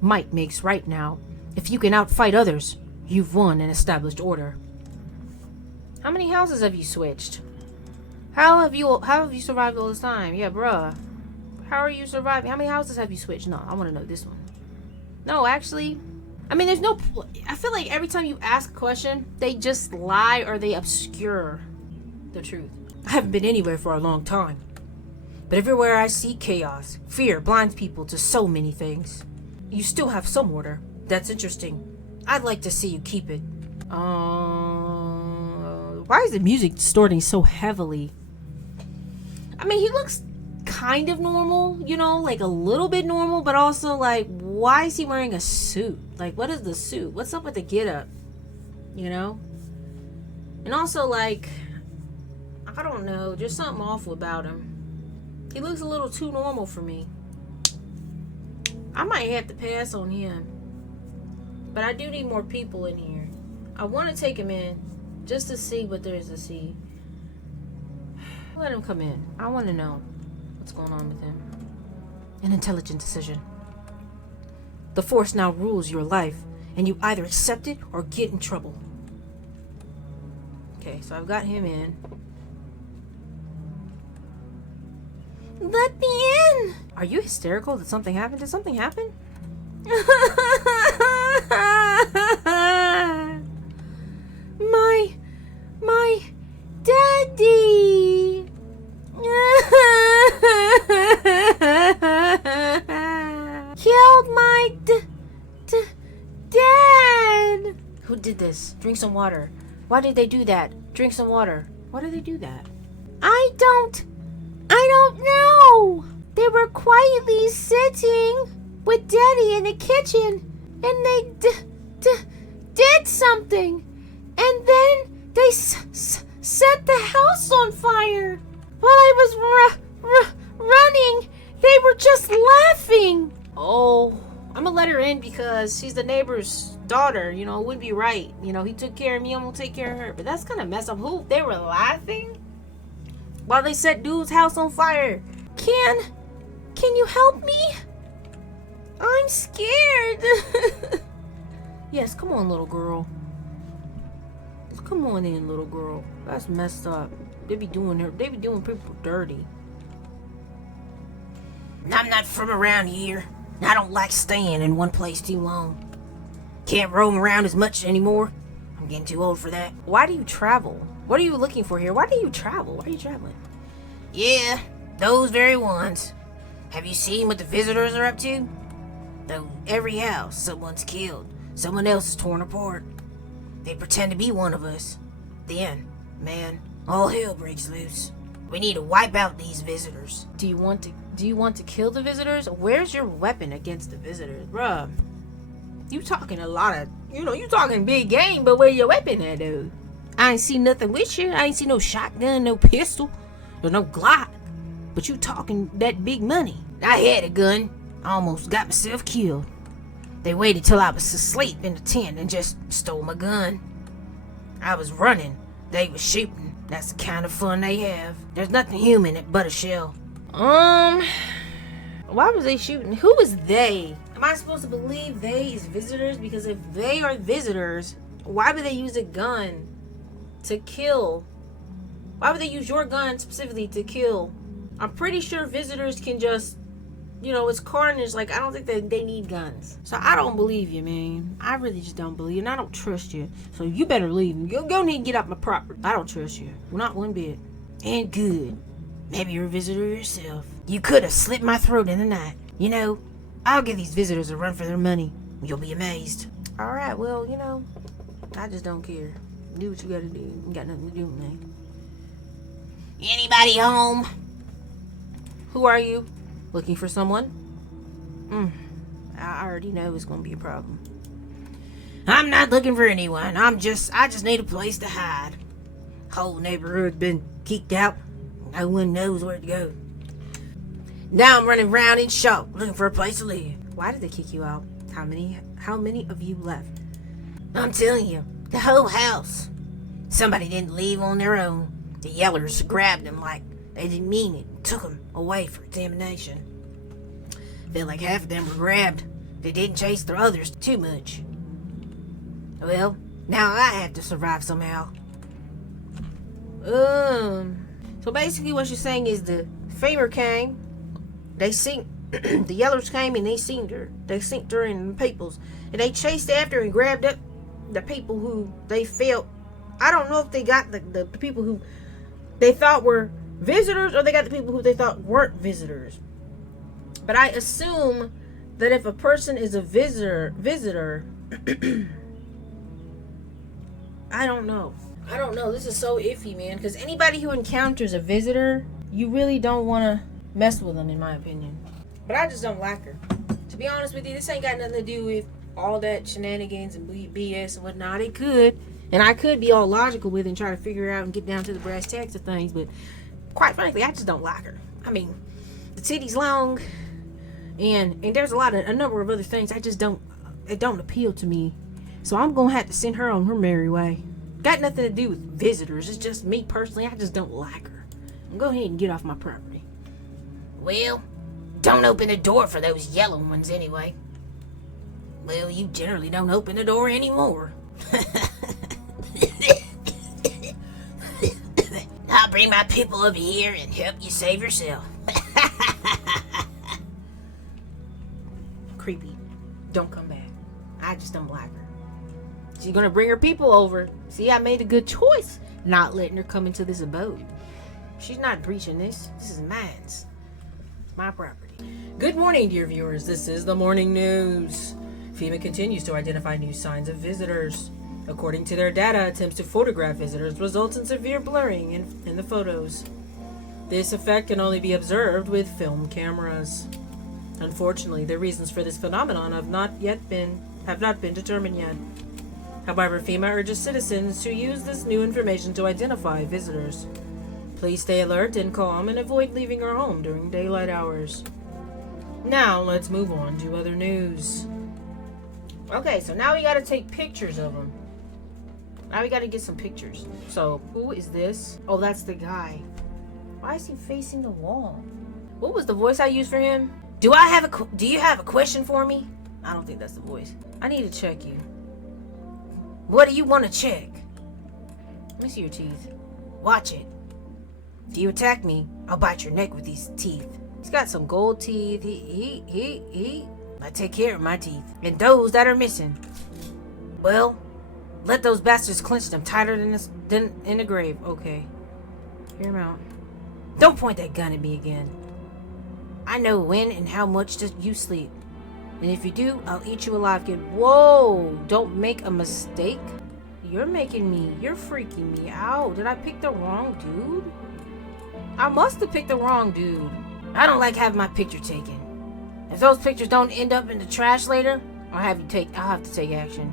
Might makes right now. If you can outfight others, you've won an established order. How many houses have you switched? How have you survived all this time? Yeah, bruh. How are you surviving? How many houses have you switched? No, I want to know this one. No, actually, I mean, I feel like every time you ask a question, they just lie or they obscure the truth. I haven't been anywhere for a long time. But everywhere I see chaos, fear blinds people to so many things. You still have some order. That's interesting. I'd like to see you keep it. Why is the music distorting so heavily? I mean, he looks kind of normal, like a little bit normal, but also like, why is he wearing a suit? Like, what is the suit? What's up with the getup? And also, like, I don't know, there's something awful about him. He looks a little too normal for me. I might have to pass on him. But I do need more people in here. I want to take him in just to see what there is to see. Let him come in. I want to know what's going on with him. An intelligent decision. The Force now rules your life, and you either accept it or get in trouble. Okay, so I've got him in. Let me in! Are you hysterical? Did something happen? Did something happen? My daddy! Killed my dad! Who did this? Drink some water. Why did they do that? Drink some water. Why did they do that? I don't know. They were quietly sitting with Daddy in the kitchen, and they did something, and then they set the house on fire. While I was running, they were just laughing. Oh, I'm gonna let her in because she's the neighbor's daughter. It wouldn't be right. He took care of me. I'm gonna take care of her. But that's kind of messed up. Who? They were laughing while they set dude's house on fire. Can you help me? I'm scared. Yes, come on, little girl. Come on in, little girl. That's messed up. They be doing people dirty. I'm not from around here. I don't like staying in one place too long. Can't roam around as much anymore. I'm getting too old for that. Why do you travel? What are you looking for here? Why do you travel? Why are you traveling? Yeah, those very ones. Have you seen what the visitors are up to? Though every house, someone's killed. Someone else is torn apart. They pretend to be one of us. Then, man, all hell breaks loose. We need to wipe out these visitors. Do you want to kill the visitors? Where's your weapon against the visitors? Bruh, you talking a lot of, you talking big game, but where your weapon at, dude? I ain't seen nothing with you. I ain't seen no shotgun, no pistol, or no Glock. But you talking that big money. I had a gun. I almost got myself killed. They waited till I was asleep in the tent and just stole my gun. I was running. They was shooting. That's the kind of fun they have. There's nothing human but a shell. Why was they shooting? Who is they? Am I supposed to believe they is visitors? Because if they are visitors, why would they use a gun to kill? Why would they use your gun specifically to kill? I'm pretty sure visitors can just, it's carnage. Like, I don't think that they need guns. So I don't believe you, man. I really just don't believe you, and I don't trust you. So you better leave. Go need to get out my property. I don't trust you. Not one bit. And good. Maybe you're a visitor yourself. You could have slit my throat in the night. I'll give these visitors a run for their money. You'll be amazed. All right, well, I just don't care. Do what you gotta do. You got nothing to do with me. Anybody home? Who are you? Looking for someone? I already know it's gonna be a problem. I'm not looking for anyone. I just need a place to hide. Whole neighborhood's been kicked out. No one knows where to go. Now I'm running around in shock, looking for a place to live. Why did they kick you out? How many of you left? I'm telling you, the whole house. Somebody didn't leave on their own. The yellers grabbed them like they didn't mean it and took them away for examination. Felt like half of them were grabbed. They didn't chase the others too much. Well, now I have to survive somehow. So basically what you're saying is the FEMer came, they seen the yellers came and they seen her. They seen her and the peoples. And they chased after and grabbed up the people who they felt, I don't know if they got the people who they thought were visitors or they got the people who they thought weren't visitors. But I assume that if a person is a visitor, I don't know. This is so iffy, man. Because anybody who encounters a visitor, you really don't want to mess with them, in my opinion. But I just don't like her. To be honest with you, this ain't got nothing to do with all that shenanigans and BS and whatnot. It could. And I could be all logical with it and try to figure out and get down to the brass tacks of things. But quite frankly, I just don't like her. I mean, the city's long. And there's a number of other things it don't appeal to me. So I'm going to have to send her on her merry way. Got nothing to do with visitors. It's just me personally. I just don't like her. Go ahead and get off my property. Well, don't open the door for those yellow ones anyway. Well, you generally don't open the door anymore. I'll bring my people over here and help you save yourself. Creepy. Don't come back. I just don't like her. She's gonna bring her people over. See, I made a good choice not letting her come into this abode. She's not breaching this. This is mine. It's my property. Good morning, dear viewers. This is the morning news. FEMA continues to identify new signs of visitors. According to their data, attempts to photograph visitors results in severe blurring in the photos. This effect can only be observed with film cameras. Unfortunately, the reasons for this phenomenon have not been determined yet. However, FEMA urges citizens to use this new information to identify visitors. Please stay alert and calm and avoid leaving your home during daylight hours. Now, let's move on to other news. Okay, so now we gotta take pictures of them. Now we gotta get some pictures. So, who is this? Oh, that's the guy. Why is he facing the wall? What was the voice I used for him? Do you have a question for me? I don't think that's the voice. I need to check you. What do you want to check? Let me see your teeth. Watch it. If you attack me, I'll bite your neck with these teeth. He's got some gold teeth. I take care of my teeth. And those that are missing. Well, let those bastards clench them tighter than in the grave. Okay. Hear him out. Don't point that gun at me again. I know when and how much you sleep. And if you do, I'll eat you alive, kid. Whoa! Don't make a mistake. You're freaking me out. Did I pick the wrong dude? I must have picked the wrong dude. I don't like having my picture taken. If those pictures don't end up in the trash later, I'll have to take action.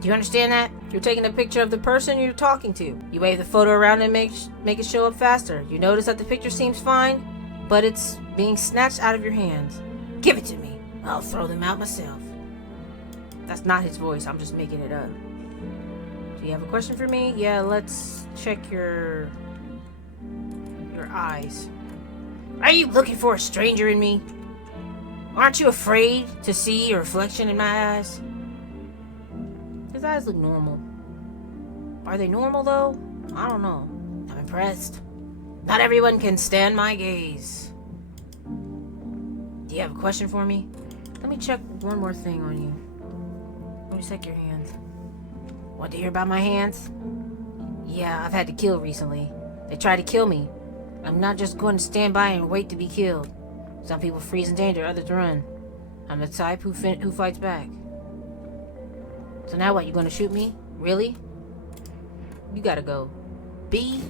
Do you understand that? You're taking a picture of the person you're talking to. You wave the photo around and make it show up faster. You notice that the picture seems fine, but it's being snatched out of your hands. Give it to me. I'll throw them out myself. That's not his voice. I'm just making it up. Do you have a question for me? Yeah, let's check your eyes. Are you looking for a stranger in me? Aren't you afraid to see your reflection in my eyes? His eyes look normal. Are they normal though? I don't know. I'm impressed. Not everyone can stand my gaze. Do you have a question for me? Let me check one more thing on you. Let me check your hands. Want to hear about my hands? Yeah, I've had to kill recently. They tried to kill me. I'm not just going to stand by and wait to be killed. Some people freeze in danger, others run. I'm the type who fights back. So now what, you gonna shoot me? Really? You gotta go. B.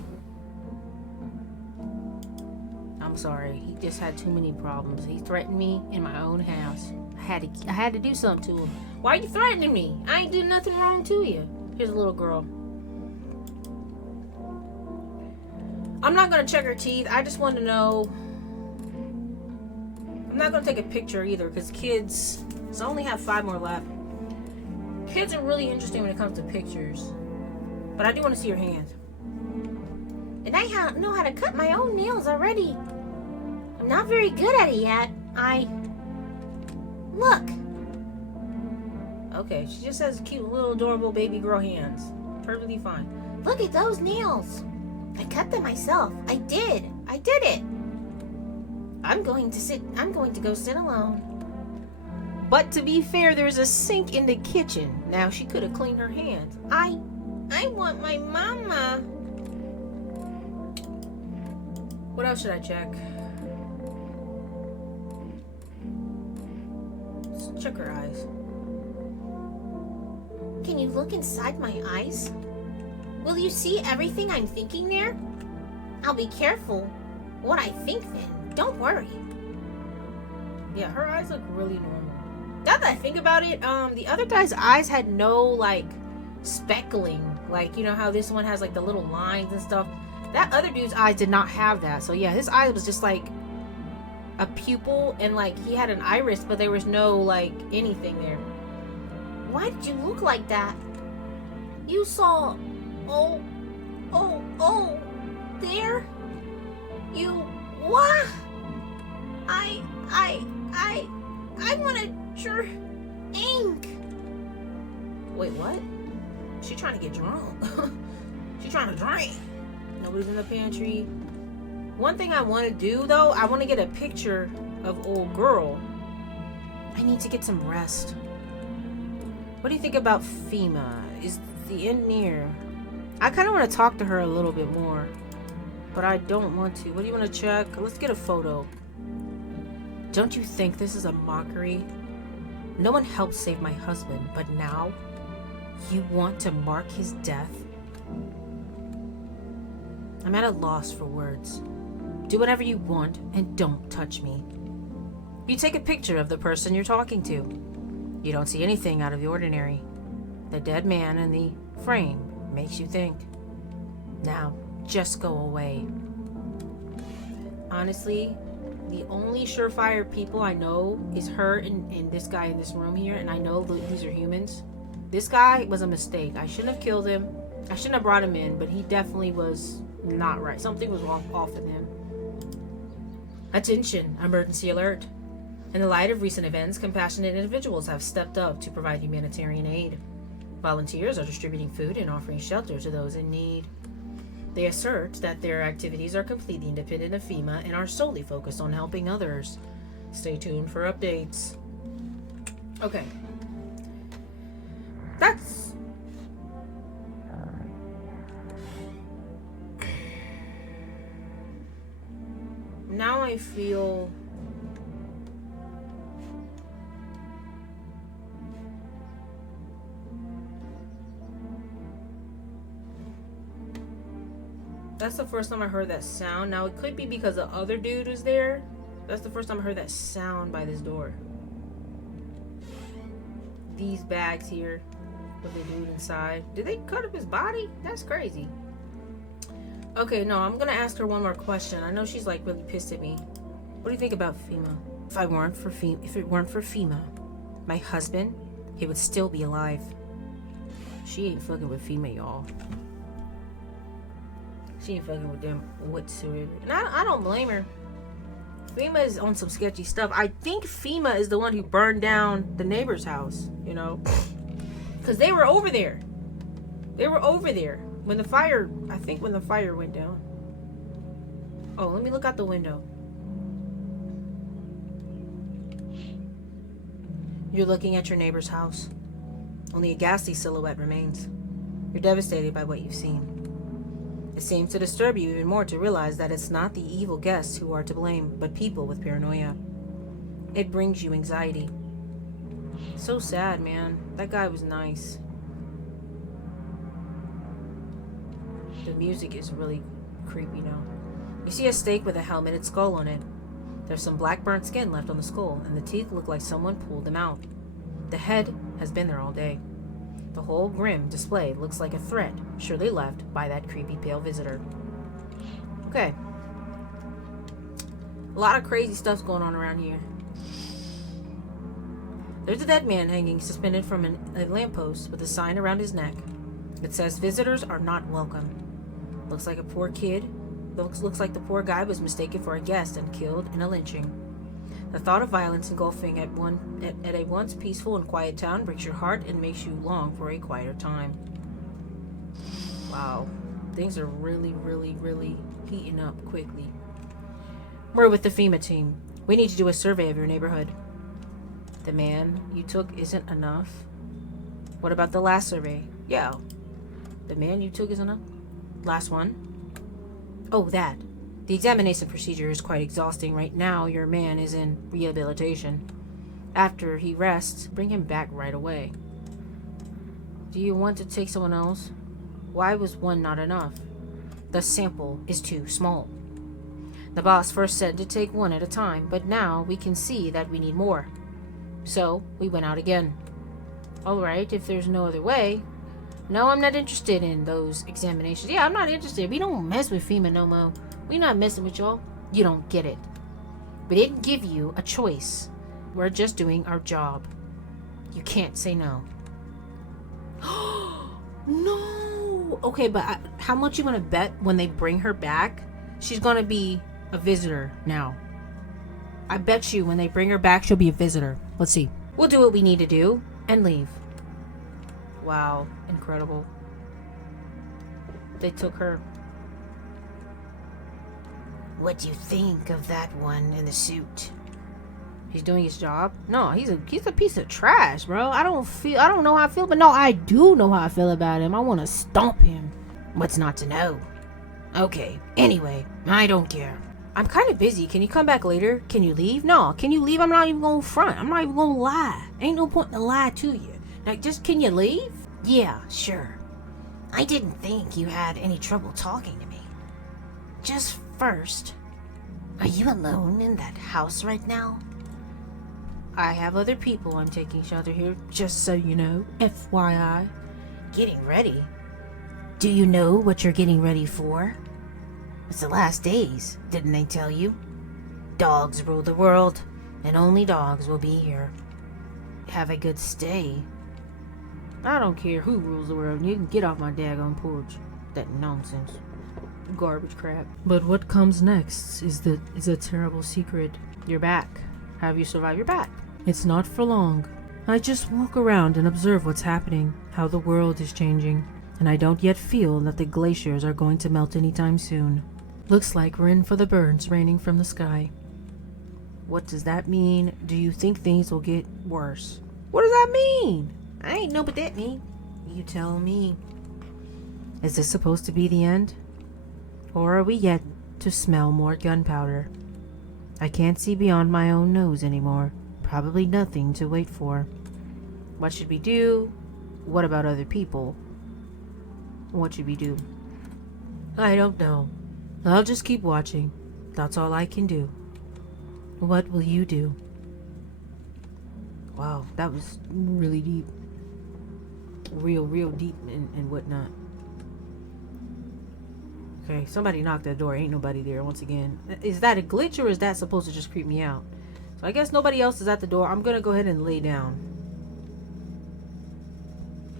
I'm I'm sorry. He just had too many problems. He threatened me in my own house. I had to do something to him. Why are you threatening me? I ain't doing nothing wrong to you. Here's a little girl. I'm not gonna check her teeth. I just want to know. I'm not gonna take a picture either, because kids. So I only have 5 more left. Kids are really interesting when it comes to pictures. But I do want to see your hands. And I know how to cut my own nails already. I'm not very good at it yet. Look. Okay, she just has cute little adorable baby girl hands. Perfectly fine. Look at those nails. I cut them myself. I did it. I'm going to go sit alone. But to be fair, there's a sink in the kitchen. Now she could have cleaned her hands. I want my mama. What else should I check? Let's check her eyes. Can you look inside my eyes? Will you see everything I'm thinking there? I'll be careful what I think then. Don't worry. Yeah, her eyes look really normal. Now that I think about it, the other guy's eyes had no, like, speckling. Like, you know how this one has, like, the little lines and stuff? That other dude's eyes did not have that. So, yeah, his eye was just, like, a pupil. And, like, he had an iris, but there was no, like, anything there. Why did you look like that? You saw... Oh, there? You... What? I want to drink. Wait, what? She trying to get drunk. She trying to drink. Nobody's in the pantry. One thing I want to do, though, I want to get a picture of old girl. I need to get some rest. What do you think about FEMA? Is the end near? I kind of want to talk to her a little bit more, but I don't want to. What do you want to check? Let's get a photo. Don't you think this is a mockery? No one helped save my husband, but now you want to mark his death? I'm at a loss for words. Do whatever you want and don't touch me. You take a picture of the person you're talking to. You don't see anything out of the ordinary. The dead man in the frame makes you think. Now, just go away. Honestly, the only surefire people I know is her and this guy in this room here, and I know these are humans. This guy was a mistake. I shouldn't have killed him. I shouldn't have brought him in, but he definitely was not right. Something was off with him. Attention, emergency alert. In the light of recent events, compassionate individuals have stepped up to provide humanitarian aid. Volunteers are distributing food and offering shelter to those in need. They assert that their activities are completely independent of FEMA and are solely focused on helping others. Stay tuned for updates. Okay. That's... Now I feel... That's the first time I heard that sound. Now, it could be because the other dude was there. That's the first time I heard that sound by this door. These bags here with the dude inside. Did they cut up his body? That's crazy. Okay, no, I'm gonna ask her one more question. I know she's like really pissed at me. What do you think about FEMA? If it weren't for FEMA, my husband, he would still be alive. She ain't fucking with FEMA, y'all. She ain't fucking with them whatsoever. And I don't blame her. FEMA is on some sketchy stuff. I think FEMA is the one who burned down the neighbor's house, you know? Because they were over there. They were over there when the fire, I think when the fire went down. Oh, let me look out the window. You're looking at your neighbor's house. Only a ghastly silhouette remains. You're devastated by what you've seen. It seems to disturb you even more to realize that it's not the evil guests who are to blame, but people with paranoia. It brings you anxiety. So sad, man. That guy was nice. The music is really creepy now. You see a stake with a helmeted skull on it. There's some black burnt skin left on the skull, and the teeth look like someone pulled them out. The head has been there all day. The whole grim display looks like a threat, surely left by that creepy pale visitor. Okay. A lot of crazy stuff's going on around here. There's a dead man hanging suspended from a lamppost with a sign around his neck. It says, "Visitors are not welcome." Looks like a poor kid. Looks like the poor guy was mistaken for a guest and killed in a lynching. The thought of violence engulfing at a once peaceful and quiet town breaks your heart and makes you long for a quieter time. Wow. Things are really, really, really heating up quickly. We're with the FEMA team. We need to do a survey of your neighborhood. The man you took isn't enough. What about the last survey? Yeah. The man you took isn't enough? Last one? Oh, that. The examination procedure is quite exhausting. Right now, your man is in rehabilitation. After he rests, bring him back right away. Do you want to take someone else? Why was one not enough? The sample is too small. The boss first said to take one at a time, but now we can see that we need more. So, we went out again. Alright, if there's no other way. No, I'm not interested in those examinations. Yeah, I'm not interested. We don't mess with FEMA no more. We not messing with y'all. You don't get it. We didn't give you a choice. We're just doing our job. You can't say no. No! Okay, but how much you want to bet when they bring her back, she's going to be a visitor now? I bet you when they bring her back, she'll be a visitor. Let's see. We'll do what we need to do and leave. Wow, incredible. They took her. What do you think of that one in the suit? He's doing his job? No, he's a piece of trash, bro. I don't know how I feel, but no, I do know how I feel about him. I want to stomp him. What's not to know? Okay, anyway, I don't care. I'm kind of busy. Can you come back later? Can you leave? No, can you leave? I'm not even going to front. I'm not even going to lie. Ain't no point to lie to you. Like, just can you leave? Yeah, sure. I didn't think you had any trouble talking to me. Just first, are you alone in that house right now? I have other people I'm taking shelter here, just so you know. FYI. Getting ready? Do you know what you're getting ready for? It's the last days, didn't they tell you? Dogs rule the world, and only dogs will be here. Have a good stay. I don't care who rules the world. You can get off my daggone porch. That nonsense. Garbage crap. But what comes next is a terrible secret. You're back. Have you survived your back? It's not for long. I just walk around and observe what's happening, how the world is changing, and I don't yet feel that the glaciers are going to melt anytime soon. Looks like we're in for the birds raining from the sky. What does that mean? Do you think things will get worse? What does that mean? I ain't know what that mean. You tell me. Is this supposed to be the end? Or are we yet to smell more gunpowder? I can't see beyond my own nose anymore. Probably nothing to wait for. What should we do? What about other people? What should we do? I don't know. I'll just keep watching. That's all I can do. What will you do? Wow, that was really deep. Real deep and whatnot. Okay, somebody knocked at the door. Ain't nobody there once again. Is that a glitch or is that supposed to just creep me out? So I guess nobody else is at the door. I'm gonna go ahead and lay down.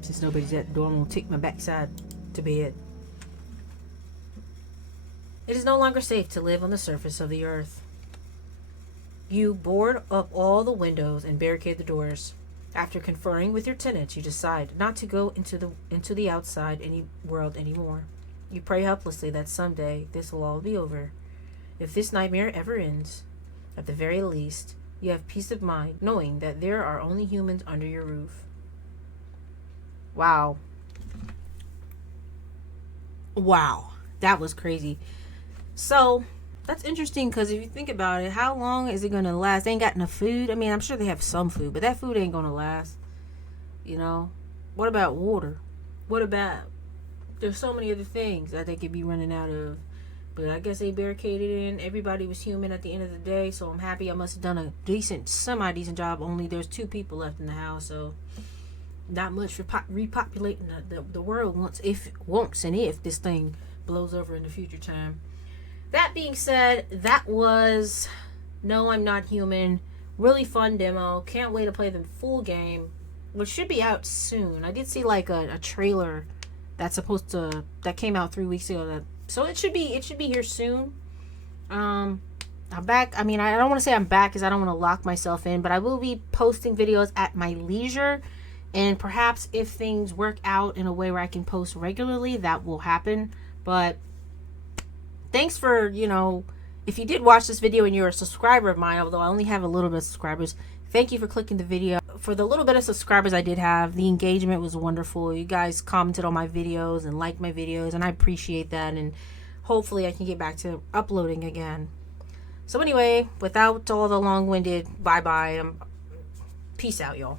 Since nobody's at the door, I'm gonna take my backside to bed. It is no longer safe to live on the surface of the earth. You board up all the windows and barricade the doors. After conferring with your tenants, you decide not to go into the outside world anymore. You pray helplessly that someday this will all be over. If this nightmare ever ends, at the very least, you have peace of mind knowing that there are only humans under your roof. Wow. Wow. That was crazy. So, that's interesting because if you think about it, how long is it going to last? They ain't got enough food. I mean, I'm sure they have some food, but that food ain't going to last. You know? What about water? What about... There's so many other things that they could be running out of. But I guess they barricaded in. Everybody was human at the end of the day, so I'm happy. I must have done a semi-decent job. Only there's 2 people left in the house, so not much for repopulating the world once and if this thing blows over in the future time. That being said, that was No, I'm Not Human. Really fun demo. Can't wait to play the full game, which should be out soon. I did see like a trailer that came out 3 weeks ago. So it should be here soon. I'm back. I mean, I don't want to say I'm back because I don't want to lock myself in, but I will be posting videos at my leisure, and perhaps if things work out in a way where I can post regularly, that will happen. But thanks for, if you did watch this video and you're a subscriber of mine, although I only have a little bit of subscribers, thank you for clicking the video. For the little bit of subscribers I did have, the engagement was wonderful. You guys commented on my videos and liked my videos, and I appreciate that, and hopefully I can get back to uploading again. So anyway, without all the long-winded bye-bye, peace out, y'all.